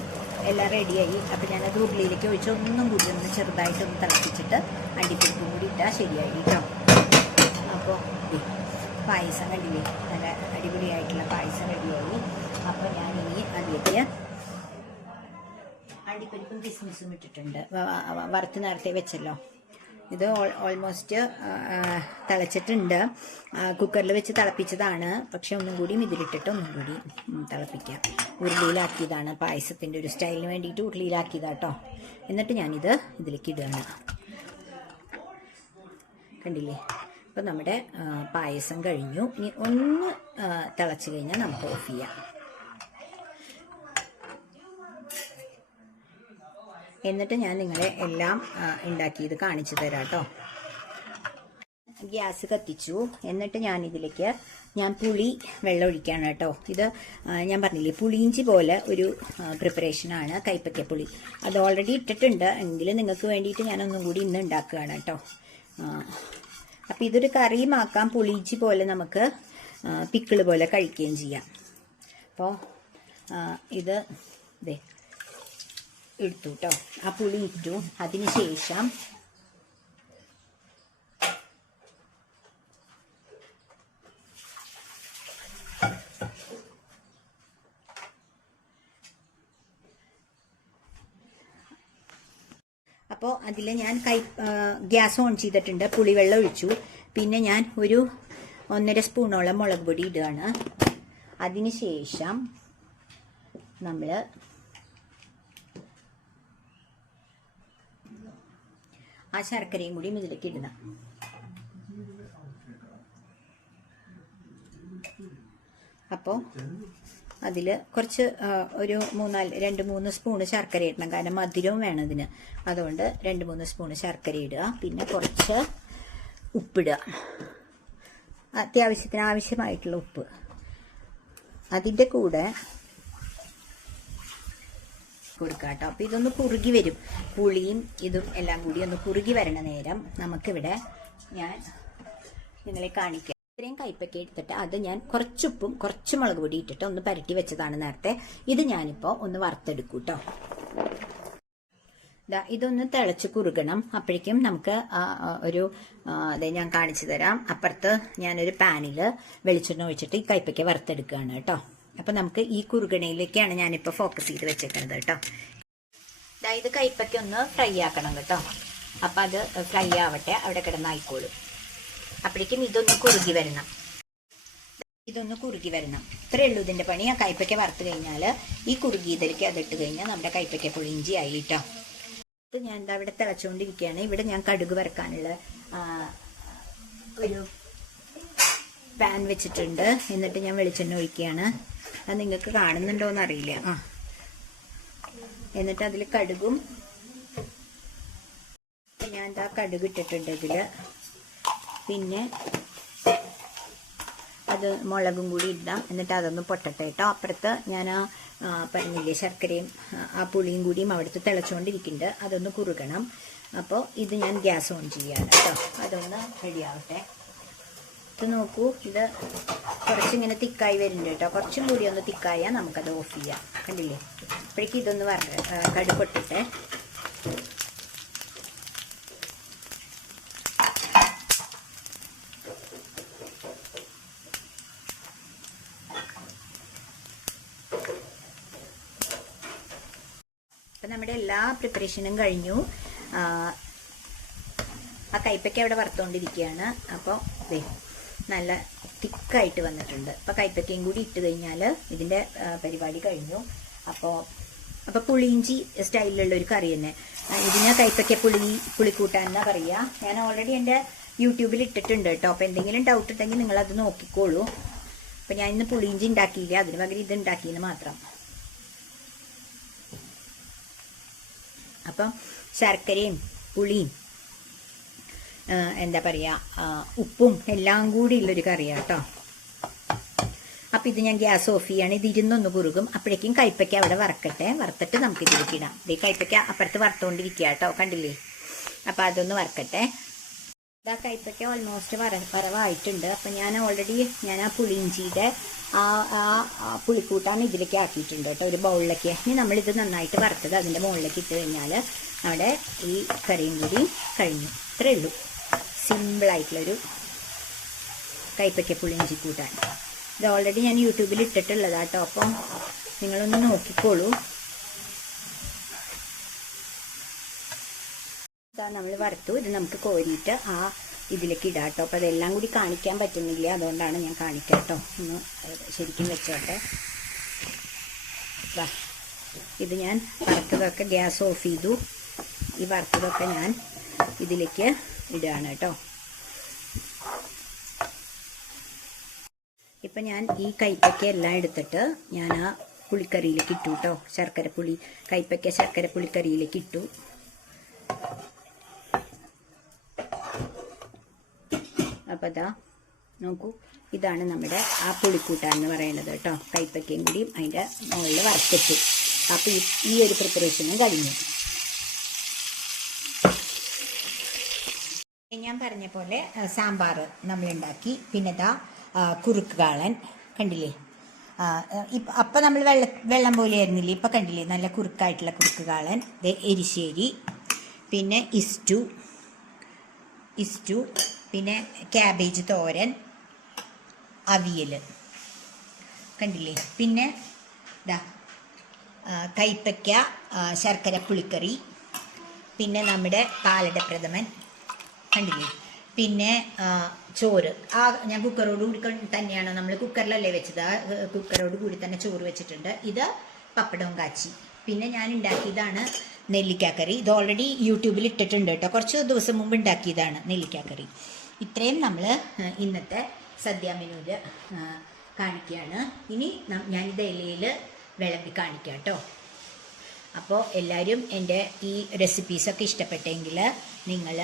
എല്ലാം റെഡിയായി. അപ്പം ഞാനത് ഉരുളിയിലേക്ക് ഒഴിച്ച് ഒന്നും കൂടി ഒന്ന് ചെറുതായിട്ടൊന്ന് തിളപ്പിച്ചിട്ട് അണ്ടിപ്പരിപ്പും കൂടി ഇട്ടാൽ ശരിയായി കേട്ടോ. അപ്പോൾ പായസം കണ്ടില്ലേ? നല്ല അടിപൊളിയായിട്ടുള്ള പായസം റെഡിയായി. അപ്പോൾ ഞാനിനി അതിലേക്ക് അണ്ടിപ്പരിപ്പും കിസ്മിസും ഇട്ടിട്ടുണ്ട്. വറുത്ത് നേരത്തെ വെച്ചല്ലോ. ഇത് ഓൾമോസ്റ്റ് തിളച്ചിട്ടുണ്ട്. കുക്കറിൽ വെച്ച് തിളപ്പിച്ചതാണ്, പക്ഷെ ഒന്നും കൂടി ഇതിലിട്ടിട്ട് ഒന്നും കൂടി തിളപ്പിക്കാം. ഉരുളിയിലാക്കിയതാണ്, പായസത്തിൻ്റെ ഒരു സ്റ്റൈലിന് വേണ്ടിയിട്ട് ഉരുളിയിലാക്കിയതാട്ടോ. എന്നിട്ട് ഞാനിത് ഇതിലേക്ക് ഇടുകയാണ്. കണ്ടില്ലേ? അപ്പോൾ നമ്മുടെ പായസം കഴിഞ്ഞു. ഇനി ഒന്ന് തിളച്ച് കഴിഞ്ഞാൽ നമുക്ക് ഓഫ് ചെയ്യാം. എന്നിട്ട് ഞാൻ നിങ്ങളെ എല്ലാം ഉണ്ടാക്കിയത് കാണിച്ചു തരാം കേട്ടോ. ഗ്യാസ് കത്തിച്ചു. എന്നിട്ട് ഞാനിതിലേക്ക് പുളി വെള്ളം ഒഴിക്കുകയാണ് കേട്ടോ. ഇത് ഞാൻ പറഞ്ഞില്ലേ, പുളിയിഞ്ചി പോലെ ഒരു പ്രിപ്പറേഷനാണ് കൈപ്പയ്ക്കപ്പുളി. അത് ഓൾറെഡി ഇട്ടിട്ടുണ്ട്, എങ്കിലും നിങ്ങൾക്ക് വേണ്ടിയിട്ട് ഞാനൊന്നും കൂടി ഇന്ന് ഉണ്ടാക്കുകയാണ് കേട്ടോ. അപ്പം ഇതൊരു കറിയും ആക്കാം, പുളിയിഞ്ചി പോലെ നമുക്ക് പിക്കിള് പോലെ കഴിക്കുകയും ചെയ്യാം. അപ്പോൾ ഇത് ഇതേ എടുത്തു കേട്ടോ. ആ പുളി ഇട്ടു. അതിന് ശേഷം അതിൽ ഞാൻ ഗ്യാസ് ഓൺ ചെയ്തിട്ടുണ്ട്, പുളിവെള്ളം ഒഴിച്ചു. പിന്നെ ഞാൻ ഒരു 1.5 സ്പൂണോളം മുളക് പൊടി ഇടുകയാണ്. അതിനുശേഷം നമ്മൾ ആ ശർക്കരയും കൂടി ഇതിലേക്ക് ഇടുക. അപ്പോൾ അതിൽ കുറച്ച് ഒരു 2-3 സ്പൂണ് ശർക്കര ഇടണം, കാരണം മധുരവും വേണം ഇതിന്. അതുകൊണ്ട് 2-3 സ്പൂണ് ശർക്കര ഇടുക. പിന്നെ കുറച്ച് ഉപ്പിടുക, അത്യാവശ്യത്തിന് ആവശ്യമായിട്ടുള്ള ഉപ്പ്. അതിൻ്റെ കൂടെ കൊടുക്കുക കേട്ടോ. അപ്പോൾ ഇതൊന്ന് കുറുകി വരും, പുളിയും ഇതും എല്ലാം കൂടി ഒന്ന് കുറുകി വരണ നേരം നമുക്കിവിടെ ഞാൻ നിങ്ങളെ കാണിക്കാം. ഇത്രയും കയ്പയ്ക്ക എടുത്തിട്ട് അത് ഞാൻ കുറച്ചുപ്പും കുറച്ച് മുളക് പൊടി ഇട്ടിട്ട് ഒന്ന് പരട്ടി വെച്ചതാണ് നേരത്തെ. ഇത് ഞാനിപ്പോൾ ഒന്ന് വറുത്തെടുക്കും കേട്ടോ. ഇതൊന്ന് തിളച്ച് കുറുകണം. അപ്പോഴേക്കും നമുക്ക് അതെ ഞാൻ കാണിച്ചു തരാം. അപ്പുറത്ത് ഞാനൊരു പാനിൽ വെളിച്ചെണ്ണ ഒഴിച്ചിട്ട് ഈ കയ്പയ്ക്ക വറുത്തെടുക്കുകയാണ് കേട്ടോ. അപ്പം നമുക്ക് ഈ കുറുകണയിലേക്കാണ് ഞാനിപ്പോൾ ഫോക്കസ് ചെയ്ത് വെച്ചേക്കുന്നത് കേട്ടോ. ഇത് കയ്പയ്ക്ക ഒന്ന് ഫ്രൈ ആക്കണം കേട്ടോ. അപ്പം അത് ഫ്രൈ ആവട്ടെ, അവിടെ കിടന്നായിക്കോളും. അപ്പോഴേക്കും ഇതൊന്ന് കുറുകി വരണം. ഇത്രയേ ഉള്ളൂ ഇതിൻ്റെ പണി. ആ കയ്പയ്ക്ക വറുത്ത് കഴിഞ്ഞാൽ ഈ കുറുകിയതിലേക്ക് അതിട്ട് കഴിഞ്ഞാൽ നമ്മുടെ കയ്പയ്ക്ക പുളിയിഞ്ചി ആയി കേട്ടോ. ഇത് ഞാൻ എന്താ ഇവിടെ തിളച്ചുകൊണ്ടിരിക്കുകയാണ്. ഇവിടെ ഞാൻ കടുക് വറുക്കാനുള്ള ഒരു പാൻ വെച്ചിട്ടുണ്ട്. എന്നിട്ട് ഞാൻ വെളിച്ചെണ്ണ ഒഴിക്കുകയാണ്. അത് നിങ്ങൾക്ക് കാണുന്നുണ്ടോയെന്ന് അറിയില്ല. എന്നിട്ട് അതിൽ കടുകും ഞാൻ എന്താ കടുക് ഇട്ടിട്ടുണ്ട് ഇതിൽ. പിന്നെ അത് മുളകും കൂടി ഇടാം. എന്നിട്ട് അതൊന്ന് പൊട്ടട്ടെ കേട്ടോ. അപ്പുറത്ത് ഞാൻ പറഞ്ഞില്ലേ ശർക്കരയും ആ പുളിയും കൂടിയും അവിടുത്തെ തിളച്ചുകൊണ്ടിരിക്കുന്നുണ്ട്. അതൊന്ന് കുറുകണം. അപ്പോൾ ഇത് ഞാൻ ഗ്യാസ് ഓൺ ചെയ്യാണ് കേട്ടോ. അതൊന്ന് റെഡിയാവട്ടെ. ഇത് നോക്കൂ, ഇത് കുറച്ചിങ്ങനെ തിക്കായി വരുന്നുണ്ട് കേട്ടോ. കുറച്ചും കൂടി ഒന്ന് തിക്കായാൽ നമുക്കത് ഓഫ് ചെയ്യാം. കണ്ടില്ലേ? അപ്പോഴേക്കും ഇതൊന്ന് കടുക് പൊട്ടിട്ടെ. അപ്പം നമ്മുടെ എല്ലാ പ്രിപ്പറേഷനും കഴിഞ്ഞു. ആ കയ്പയ്ക്ക അവിടെ വറുത്തുകൊണ്ടിരിക്കുകയാണ്. അപ്പോൾ നല്ല തിക്കായിട്ട് വന്നിട്ടുണ്ട്. അപ്പോൾ കയ്പയ്ക്കയും കൂടി ഇട്ട് കഴിഞ്ഞാൽ ഇതിൻ്റെ പരിപാടി കഴിഞ്ഞു. അപ്പോൾ പുളിയിഞ്ചി സ്റ്റൈലിലുള്ള ഒരു കറി തന്നെ. ഇതിന് കയ്പയ്ക്ക പുളിക്കൂട്ടാൻ എന്നാ പറയുക. ഞാൻ ഓൾറെഡി എൻ്റെ യൂട്യൂബിൽ ഇട്ടിട്ടുണ്ട് കേട്ടോ. അപ്പോൾ എന്തെങ്കിലും ഡൗട്ട് ഉണ്ടെങ്കിൽ നിങ്ങളത് നോക്കിക്കോളൂ. അപ്പോൾ ഞാൻ ഇന്ന് പുളിയിഞ്ചി ഉണ്ടാക്കിയില്ല, അതിന് പകരം ഇത് ഉണ്ടാക്കിയെന്ന് മാത്രം. അപ്പം ശർക്കരയും പുളിയും എന്താ പറയുക ഉപ്പും എല്ലാം കൂടി ഉള്ളൊരു കറിയാണ് കേട്ടോ. അപ്പം ഇത് ഞാൻ ഗ്യാസ് ഓഫ് ചെയ്യാണ്. ഇത് ഇരുന്നൊന്ന് കുറുകും. അപ്പോഴേക്കും കയ്പയ്ക്ക അവിടെ വറക്കട്ടെ. വറുത്തിട്ട് നമുക്ക് ഇതിലേക്ക് ഇടാം. ഇത് കയ്പയ്ക്ക അപ്പുറത്ത് വറുത്തുകൊണ്ടിരിക്കുക കേട്ടോ, കണ്ടില്ലേ? അപ്പം അതൊന്ന് വറക്കട്ടെ. ഇതാ കയ്പയ്ക്ക ഓൾമോസ്റ്റ് വറവായിട്ടുണ്ട്. അപ്പം ഞാൻ ഓൾറെഡി ആ പുളിയിഞ്ചിയുടെ ആ പുളിക്കൂട്ടാൻ ഇതിലേക്ക് ആക്കിയിട്ടുണ്ട് കേട്ടോ, ഒരു ബൗളിലേക്ക്. ഇനി നമ്മളിത് നന്നായിട്ട് വറുത്തത് അതിൻ്റെ മുകളിലേക്ക് ഇട്ട് കഴിഞ്ഞാൽ അവിടെ ഈ കറിയും കൂടി കഴിഞ്ഞു. ഇത്രയേ ഉള്ളൂ, സിമ്പിളായിട്ടുള്ളൊരു കയ്പയ്ക്ക പുളിയിഞ്ചി കൂട്ടാൻ. ഇത് ഓൾറെഡി ഞാൻ യൂട്യൂബിൽ ഇട്ടിട്ടുള്ളതാണ് കേട്ടോ. അപ്പം നിങ്ങളൊന്ന് നോക്കിക്കോളൂ. ഇതാ നമ്മൾ വറുത്തു. ഇത് നമുക്ക് കോരിയിട്ട് ഇതിലേക്ക് ഇടാം കേട്ടോ. അപ്പോൾ അതെല്ലാം കൂടി കാണിക്കാൻ പറ്റുന്നില്ല, അതുകൊണ്ടാണ് ഞാൻ കാണിക്കാം കേട്ടോ. ഒന്ന് ശരിക്കും വെച്ചോട്ടെ. ഇത് ഞാൻ വറുത്തതൊക്കെ ഗ്യാസ് ഓഫ് ചെയ്തു. ഈ വറുത്തതൊക്കെ ഞാൻ ഇതിലേക്ക് ഇടുകയാണ് കേട്ടോ. ഇപ്പം ഞാൻ ഈ കയ്പയ്ക്ക എല്ലാം എടുത്തിട്ട് ഞാൻ ആ പുളിക്കറിയിലേക്ക് ഇട്ടു കേട്ടോ. കയ്പയ്ക്ക ശർക്കര പുളിക്കറിയിലേക്ക് ഇട്ടു. അപ്പം അതാ നോക്കൂ, ഇതാണ് നമ്മുടെ ആ പുളിക്കൂട്ടാൻ എന്ന് പറയുന്നത് കേട്ടോ. കയ്പയ്ക്കയും കൂടിയും അതിൻ്റെ മുകളിൽ വറുത്തിട്ടു. അപ്പം ഈ ഒരു പ്രിപ്പറേഷനും കഴിഞ്ഞു. ഞാൻ പറഞ്ഞ പോലെ സാമ്പാർ നമ്മളുണ്ടാക്കി. പിന്നെ ഇതാ കുറുക്ക് കാളൻ കണ്ടില്ലേ? അപ്പം നമ്മൾ വെള്ളം പോലെ ആയിരുന്നില്ലേ, ഇപ്പം കണ്ടില്ലേ നല്ല കുറുക്കായിട്ടുള്ള കുറുക്ക് കാളൻ. എരിശ്ശേരി, പിന്നെ ഇസ്റ്റു, പിന്നെ ക്യാബേജ് തോരൻ, അവിയൽ കണ്ടില്ലേ? പിന്നെ കയ്പയ്ക്ക ശർക്കര പുളിക്കറി, പിന്നെ നമ്മുടെ പാലടപ്രഥമൻ കണ്ടില്ലേ, പിന്നെ ചോറ്. ഞാൻ കുക്കറോട് കൂടി തന്നെയാണ്, നമ്മൾ കുക്കറിലല്ലേ വെച്ചത്, ആ കുക്കറോട് കൂടി തന്നെ ചോറ് വെച്ചിട്ടുണ്ട്. ഇത് പപ്പടവും കാച്ചി. പിന്നെ ഞാൻ ഉണ്ടാക്കിയതാണ് നെല്ലിക്കാക്കറി. ഇത് ഓൾറെഡി യൂട്യൂബിൽ ഇട്ടിട്ടുണ്ട് കേട്ടോ, കുറച്ച് ദിവസം മുമ്പ് ഉണ്ടാക്കിയതാണ് നെല്ലിക്കാക്കറി. ഇത്രയും നമ്മൾ ഇന്നത്തെ സദ്യ മെനുവിൽ കാണിക്കുകയാണ്. ഇനി ഞാനിത് ഇലയിൽ വിളമ്പി കാണിക്കാം കേട്ടോ. അപ്പോൾ എല്ലാവരും എൻ്റെ ഈ റെസിപ്പീസൊക്കെ ഇഷ്ടപ്പെട്ടെങ്കിൽ നിങ്ങൾ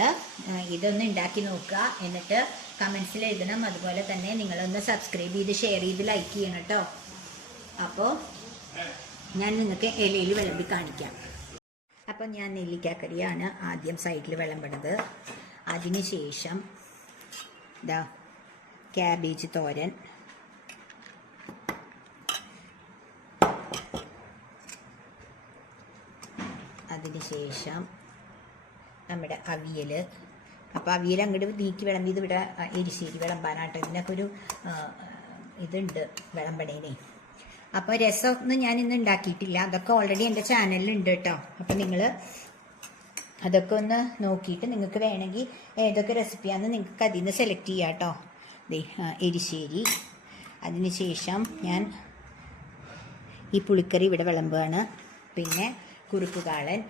ഇതൊന്ന് ഉണ്ടാക്കി നോക്കുക, എന്നിട്ട് കമൻസിൽ എഴുതണം. അതുപോലെ തന്നെ നിങ്ങളൊന്ന് സബ്സ്ക്രൈബ് ചെയ്ത് ഷെയർ ചെയ്ത് ലൈക്ക് ചെയ്യണം കേട്ടോ. അപ്പോൾ ഞാൻ നിങ്ങൾക്ക് ഇലയിൽ വിളമ്പി കാണിക്കാം. അപ്പം ഞാൻ നെല്ലിക്കാക്കറിയാണ് ആദ്യം സൈഡിൽ വിളമ്പണത്. അതിന് ശേഷം ഇതാ ക്യാബേജ് തോരൻ, അതിനുശേഷം നമ്മുടെ അവിയൽ. അപ്പോൾ അവിയൽ അങ്ങോട്ട് നീക്കി വിളമ്പി ഇത് ഇവിടെ എരിശ്ശേരി വിളമ്പാനായിട്ട് ഇതിനൊക്കെ ഒരു ഇതുണ്ട് വിളമ്പണേനെ. അപ്പോൾ രസമൊന്നും ഞാൻ ഇന്ന് ഉണ്ടാക്കിയിട്ടില്ല, അതൊക്കെ ഓൾറെഡി എൻ്റെ ചാനലിലുണ്ട് കേട്ടോ. അപ്പം നിങ്ങൾ അതൊക്കെ ഒന്ന് നോക്കിയിട്ട് നിങ്ങൾക്ക് വേണമെങ്കിൽ ഏതൊക്കെ റെസിപ്പിയാണെന്ന് നിങ്ങൾക്ക് അതിൽ നിന്ന് സെലക്ട് ചെയ്യാം കേട്ടോ. എരിശ്ശേരി. അതിനുശേഷം ഞാൻ ഈ പുളിക്കറി ഇവിടെ വിളമ്പുകയാണ്. പിന്നെ കുറുക്കുകാളൻ,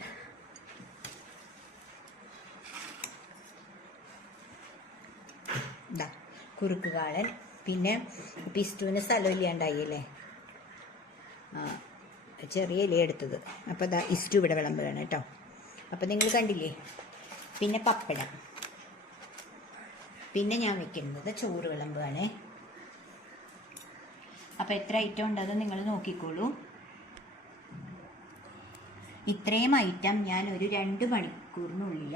ഇതാ കുറുക്കുകാളൻ. പിന്നെ പിസ്റ്റുവിന് സ്ഥലമില്ലാണ്ടായില്ലേ, ചെറിയ ഇല എടുത്തത്. അപ്പോൾ ഇതാ ഇസ്റ്റു ഇവിടെ വിളമ്പുകയാണ് കേട്ടോ. അപ്പോൾ നിങ്ങൾ കണ്ടില്ലേ. പിന്നെ പപ്പടം. പിന്നെ ഞാൻ വെക്കുന്നത് ചോറ് വിളമ്പുകയാണ്. അപ്പോൾ എത്ര ഐറ്റം ഉണ്ടത് നിങ്ങൾ നോക്കിക്കോളൂ. ഇത്രയും ഐറ്റം ഞാൻ ഒരു 2 മണിക്കൂറിനുള്ളിൽ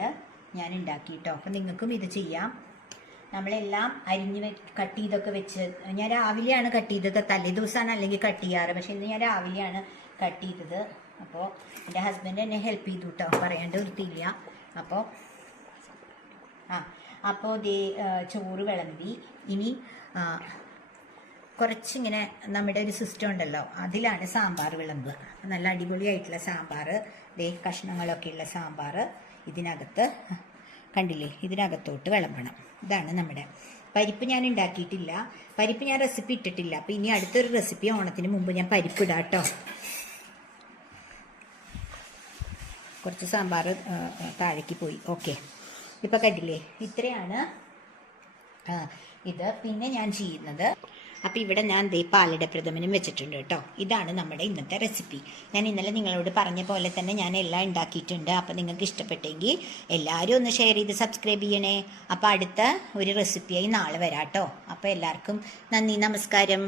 ഞാൻ ഉണ്ടാക്കി കേട്ടോ. അപ്പം നിങ്ങൾക്കും ഇത് ചെയ്യാം. നമ്മളെല്ലാം അരിഞ്ഞ് കട്ട് ചെയ്തൊക്കെ വെച്ച്, ഞാൻ രാവിലെയാണ് കട്ട് ചെയ്തത്, തലേ ദിവസമാണ് അല്ലെങ്കിൽ കട്ട് ചെയ്യാറ്, പക്ഷേ ഇന്ന് ഞാൻ രാവിലെയാണ് കട്ട് ചെയ്തത്. അപ്പോൾ എൻ്റെ ഹസ്ബൻഡ് എന്നെ ഹെൽപ്പ് ചെയ്തു കേട്ടോ, പറയാണ്ട് വൃത്തിയില്ല. അപ്പോൾ ചോറ് വിളമ്പി. ഇനി കുറച്ചിങ്ങനെ നമ്മുടെ ഒരു സിസ്റ്റം ഉണ്ടല്ലോ, അതിലാണ് സാമ്പാർ വിളമ്പുക. നല്ല അടിപൊളിയായിട്ടുള്ള സാമ്പാർ, കഷ്ണങ്ങളൊക്കെ ഉള്ള സാമ്പാർ ഇതിനകത്ത് കണ്ടില്ലേ, ഇതിനകത്തോട്ട് വിളമ്പണം. ഇതാണ് നമ്മുടെ പരിപ്പ്. ഞാൻ ഉണ്ടാക്കിയിട്ടില്ല, പരിപ്പ് ഞാൻ റെസിപ്പി ഇട്ടിട്ടില്ല. അപ്പോൾ ഇനി അടുത്തൊരു റെസിപ്പി ഓണത്തിന് മുമ്പ് ഞാൻ പരിപ്പ് ഇടാം കേട്ടോ. കുറച്ച് സാമ്പാർ താഴേക്ക് പോയി. ഓക്കെ, ഇപ്പം കണ്ടില്ലേ, ഇത്രയാണ് ഇത്. പിന്നെ ഞാൻ ചെയ്യുന്നത്, അപ്പോൾ ഇവിടെ ഞാൻ പാലട പ്രഥമനും വെച്ചിട്ടുണ്ട് കേട്ടോ. ഇതാണ് നമ്മുടെ ഇന്നത്തെ റെസിപ്പി. ഞാൻ ഇന്നലെ നിങ്ങളോട് പറഞ്ഞ പോലെ തന്നെ ഞാൻ എല്ലാം ഉണ്ടാക്കിയിട്ടുണ്ട്. അപ്പോൾ നിങ്ങൾക്ക് ഇഷ്ടപ്പെട്ടെങ്കിൽ എല്ലാവരും ഒന്ന് ഷെയർ ചെയ്ത് സബ്സ്ക്രൈബ് ചെയ്യണേ. അപ്പോൾ അടുത്ത ഒരു റെസിപ്പിയായി നാളെ വരാം കേട്ടോ. അപ്പോൾ എല്ലാവർക്കും നന്ദി, നമസ്കാരം.